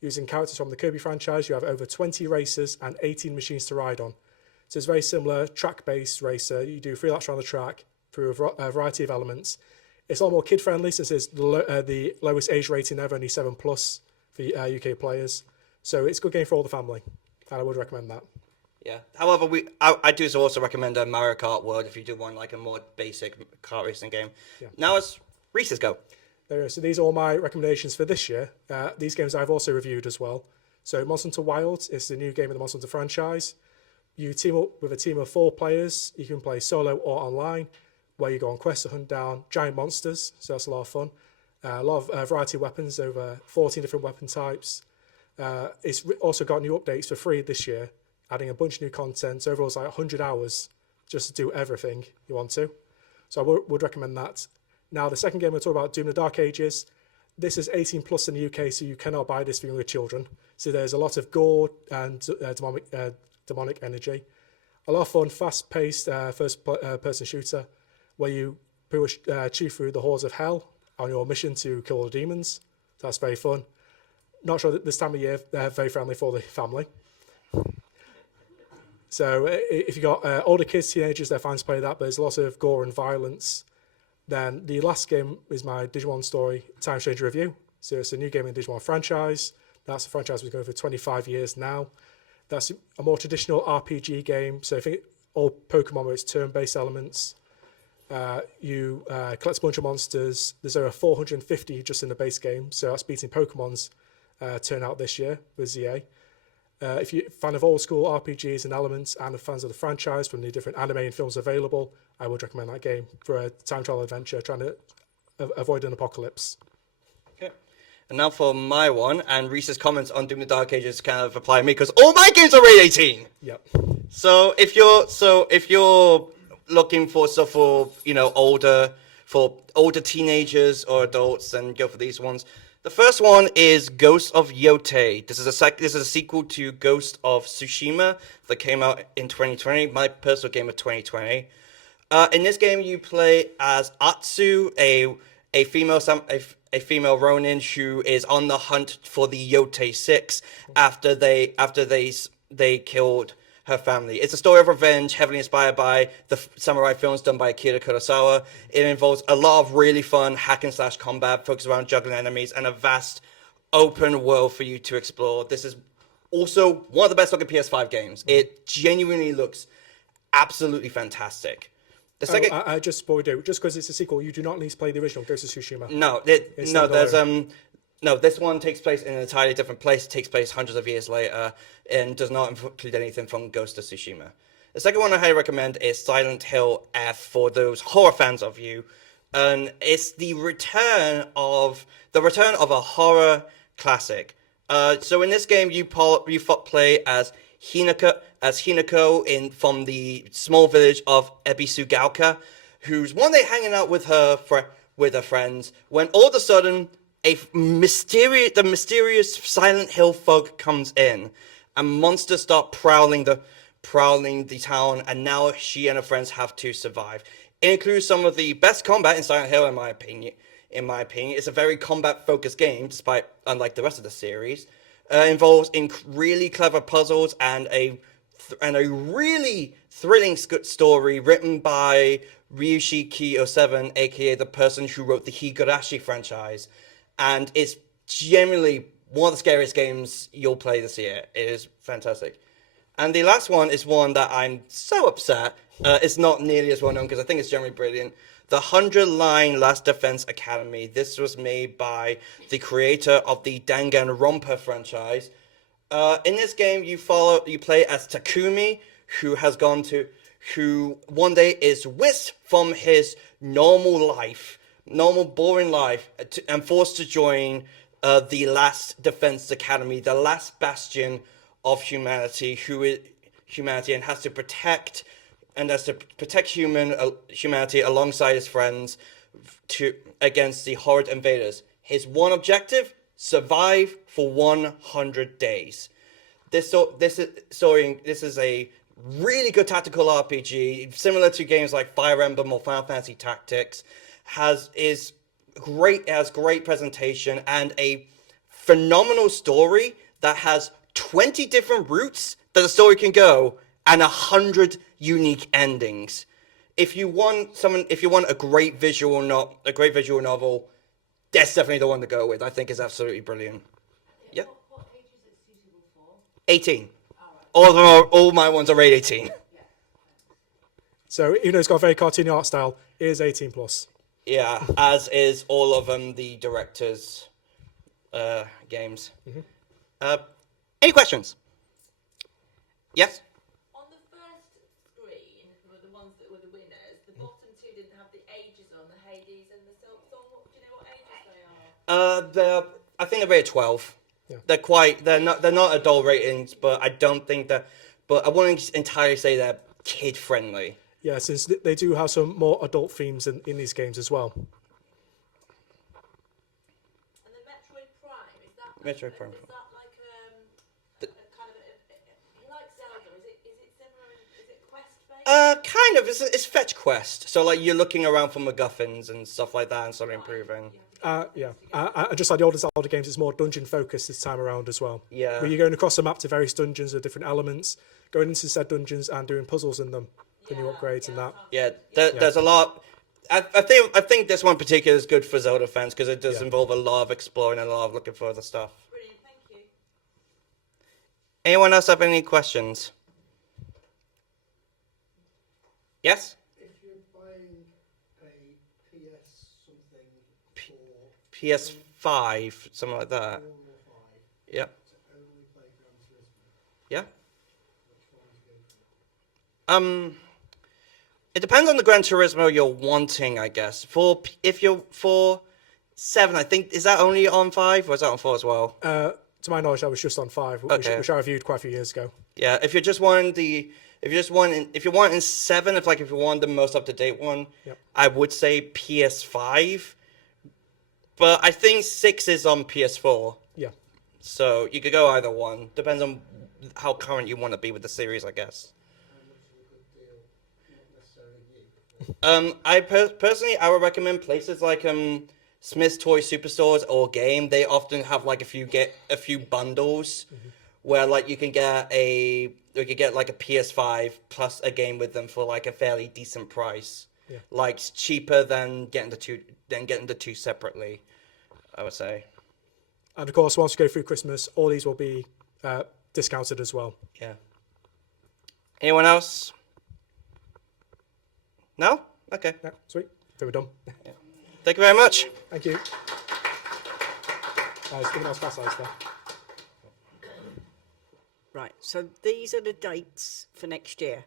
Using characters from the Kirby franchise, you have over 20 races and 18 machines to ride on. So it's a very similar track-based racer. You do 3 laps around the track through a variety of elements. It's a lot more kid-friendly since it's the lowest age rating ever, only 7+ for UK players. So it's a good game for all the family, and I would recommend that. Yeah. However, I do also recommend Mario Kart World if you do want like a more basic kart racing game. Yeah. Now it's Reese's go. There we go. So these are all my recommendations for this year. These games I've also reviewed as well. So Monster Hunter Wilds is the new game in the Monster Hunter franchise. You team up with a team of 4 players. You can play solo or online, where you go on quests to hunt down giant monsters. So that's a lot of fun. A lot of variety of weapons, over 14 different weapon types. It's also got new updates for free this year, adding a bunch of new content. So overall, it's like 100 hours just to do everything you want to. So I would recommend that. Now, the second game we're talking about, Doom the Dark Ages. This is 18+ in the UK, so you cannot buy this for younger children. So there's a lot of gore and demonic energy. A lot of fun, fast-paced first-person shooter, where you pretty much chew through the hordes of hell on your mission to kill all the demons. That's very fun. Not sure that this time of year they're very friendly for the family. So if you've got older kids, teenagers, they're fine to play that, but there's a lot of gore and violence. Then the last game is my Digimon Story Time Stranger review. So it's a new game in the Digimon franchise. That's a franchise we've been going for 25 years now. That's a more traditional RPG game. So I think all Pokemon with its turn-based elements. You collect a bunch of monsters. There's over 450 just in the base game. So that's beating Pokemon's turnout this year with ZA. If you're a fan of old school RPGs and elements and are fans of the franchise from the different anime and films available, I would recommend that game for a time travel adventure trying to avoid an apocalypse. Okay. And now for my one, and Reese's comments on Doom the Dark Ages kind of apply to me because all my games are rated 18. Yep. So if you're looking for stuff for older for older teenagers or adults, then go for these ones. The first one is Ghost of Yotei. This is a sequel to Ghost of Tsushima that came out in 2020, my personal game of 2020. In this game, you play as Atsu, a female Ronin who is on the hunt for the Yotei 6 after they killed her family. It's a story of revenge, heavily inspired by the samurai films done by Akira Kurosawa. It involves a lot of really fun hack and slash combat focused around juggling enemies and a vast open world for you to explore. This is also one of the best looking PS5 games. It genuinely looks absolutely fantastic. The second, I just spoiled it. Just because it's a sequel, you do not need to play the original Ghost of Tsushima. This one takes place in an entirely different place. It takes place hundreds of years later and does not include anything from Ghost of Tsushima. The second one I highly recommend is Silent Hill F for those horror fans of you. And it's the return of a horror classic. So in this game, you play as Hinako from the small village of Ebisugaoka, who's one day hanging out with her friends, when all of a sudden the mysterious Silent Hill fog comes in, and monsters start prowling the town, and now she and her friends have to survive. It includes some of the best combat in Silent Hill, in my opinion. It's a very combat-focused game, unlike the rest of the series. Involves really clever puzzles and a really thrilling story written by Ryushi Ki-07, aka the person who wrote the Higurashi franchise, and it's genuinely one of the scariest games you'll play this year. It is fantastic. And the last one is one that I'm so upset it's not nearly as well known, because I think it's generally brilliant. The 100-Line Last Defense Academy. This was made by the creator of the Danganronpa franchise. In this game, you play as Takumi, who one day is whisked from his normal boring life, and forced to join the Last Defense Academy, the last bastion of humanity, and has to protect humanity alongside his friends against the horrid invaders. His one objective: survive for 100 days. This is a really good tactical RPG, similar to games like Fire Emblem or Final Fantasy Tactics. Has great presentation and a phenomenal story that has 20 different routes that the story can go, and 100 unique endings. If you want a great visual novel, that's definitely the one to go with. I think it's absolutely brilliant. Yeah. What age is it suitable for? 18. All my ones are rated 18. So even though it's got a very cartoony art style, it is 18 plus. Yeah, as is all of the director's games. Mm-hmm. Any questions? Yes? On the first screen, were the ones that were the winners, the bottom two didn't have the ages on, the Hades and the Silksong. Do you know what ages they are? I think they're rated 12. Yeah. They're not adult ratings, but I don't think that. But I wouldn't entirely say they're kid friendly. Yeah, since they do have some more adult themes in these games as well. And the Metroid Prime, is that Metroid Prime. Is that like a kind of you like Zelda? Is it similar? Is it quest based? Kind of. It's fetch quest. So like you're looking around for MacGuffins and stuff like that, and sort of improving. Yeah. Just like the older Zelda games, it's more dungeon focused this time around as well. Yeah. Where you're going across the map to various dungeons with different elements, going into said dungeons and doing puzzles in them, and new upgrades and that. Yeah, there's a lot. I think this one in particular is good for Zelda fans because it does involve a lot of exploring and a lot of looking for other stuff. Brilliant, thank you. Anyone else have any questions? Yes? If you're buying a PS something for PS5, something like that. 4 or 5, Yep. to only play Gran Turismo, Yeah. which one would you go for? It depends on the Gran Turismo you're wanting, I guess. If you're for 7, I think, is that only on 5 or is that on 4 as well? To my knowledge, I was just on 5, Okay. which I reviewed quite a few years ago. Yeah, if you're just wanting If you're wanting 7, if you want the most up-to-date one, Yep. I would say PS5. But I think 6 is on PS4. Yeah. So you could go either one. Depends on how current you want to be with the series, I guess. How much of a good deal? Not necessarily you. I personally, I would recommend places like Smith's Toy Superstores or Game. They often have like a few bundles where like you can get a PS5 plus a game with them for like a fairly decent price. Yeah. Like it's cheaper than getting the two separately, I would say. And of course, once we go through Christmas, all these will be discounted as well. Yeah. Anyone else? No? Okay. Yeah, sweet. Then we're done. Thank you very much. Thank you. There's something else past there. Right, so these are the dates for next year.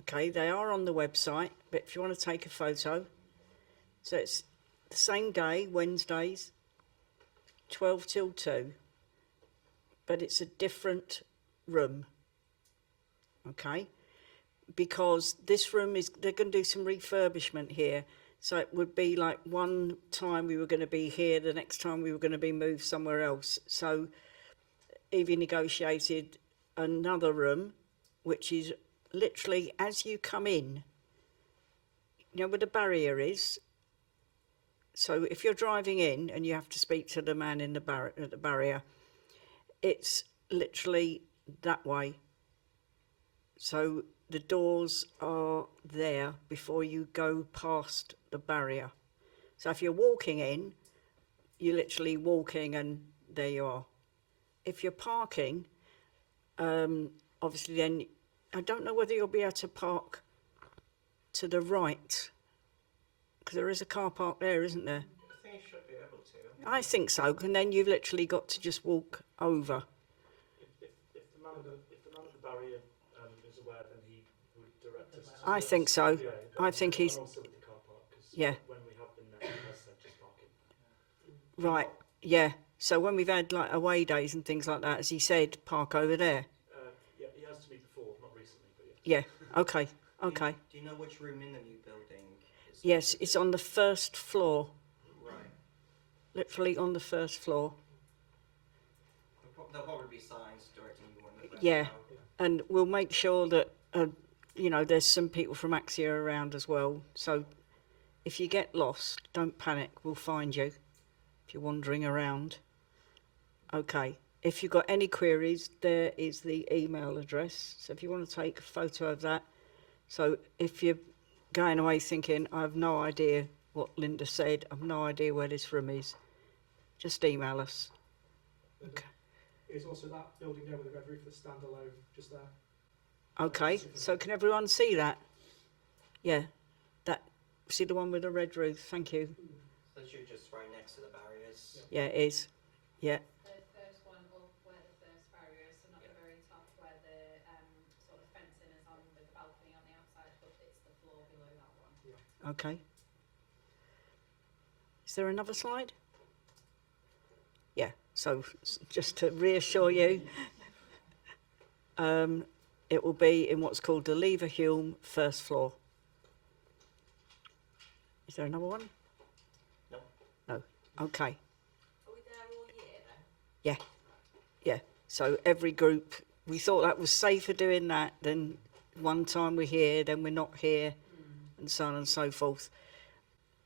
Okay, they are on the website, but if you want to take a photo, so it's the same day, Wednesdays, 12 till 2, but it's a different room. Okay, because this room they're going to do some refurbishment here. So it would be like one time we were going to be here, the next time we were going to be moved somewhere else. So Evie negotiated another room, which is literally as you come in, you know where the barrier is? So if you're driving in and you have to speak to the man in at the barrier, it's literally that way. So the doors are there before you go past the barrier. So if you're walking in, you're literally walking and there you are. If you're parking, obviously then, I don't know whether you'll be able to park to the right, because there is a car park there, isn't there? I think you should be able to. I think so, and then you've literally got to just walk over. If the man at the barrier is aware, then he would direct us to I think so. Yeah, I think he's, and also with the car park, because yeah, when we have been there, he has said just park in. right, yeah. So when we've had like away days and things like that, as he said, park over there. Yeah, he has to me before, not recently, but yeah. Yeah, okay, okay. Do you know which room in the new building? Yes, it's on the first floor, Right. literally on the first floor. There'll probably be signs directing you on the Yeah, and we'll make sure that, you know, there's some people from Axia around as well. So if you get lost, don't panic, we'll find you if you're wandering around. Okay, if you've got any queries, there is the email address. So if you want to take a photo of that. So if you're going away thinking, I have no idea what Linda said, I have no idea where this room is, just email us. Okay. Is also that building there with the red roof that's standalone, just there? Okay, so can everyone see that? Yeah, that, see the one with the red roof, thank you. That's you're just right next to the barriers. Yeah, it is, yeah. The first one up where the first barrier is, so not the very top where the sort of fencing is on with the balcony on the outside, but it's the floor below that one. Okay. Is there another slide? Yeah, so just to reassure you, it will be in what's called the Lever Hulme first floor. Is there another one? No. No. Okay. Are we there all year then? Yeah. So every group, we thought that was safer doing that than one time we're here, then we're not here, and so on and so forth.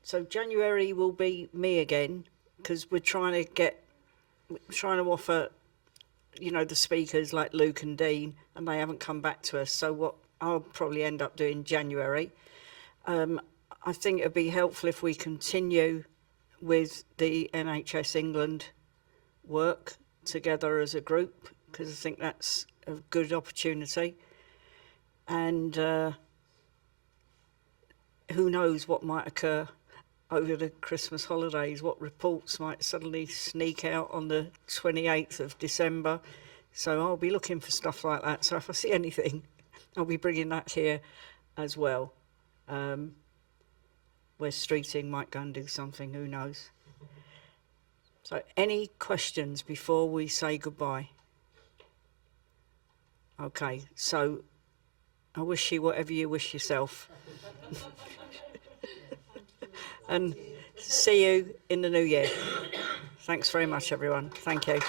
So January will be me again, because we're trying to offer, you know, the speakers like Luke and Dean, and they haven't come back to us. So what I'll probably end up doing January. I think it'd be helpful if we continue with the NHS England work together as a group, because I think that's a good opportunity. And who knows what might occur over the Christmas holidays, what reports might suddenly sneak out on the 28th of December. So I'll be looking for stuff like that. So if I see anything, I'll be bringing that here as well. Where Streeting might go and do something, who knows. So any questions before we say goodbye? Okay, so I wish you whatever you wish yourself. And see you in the new year. Thanks very much, everyone. Thank you.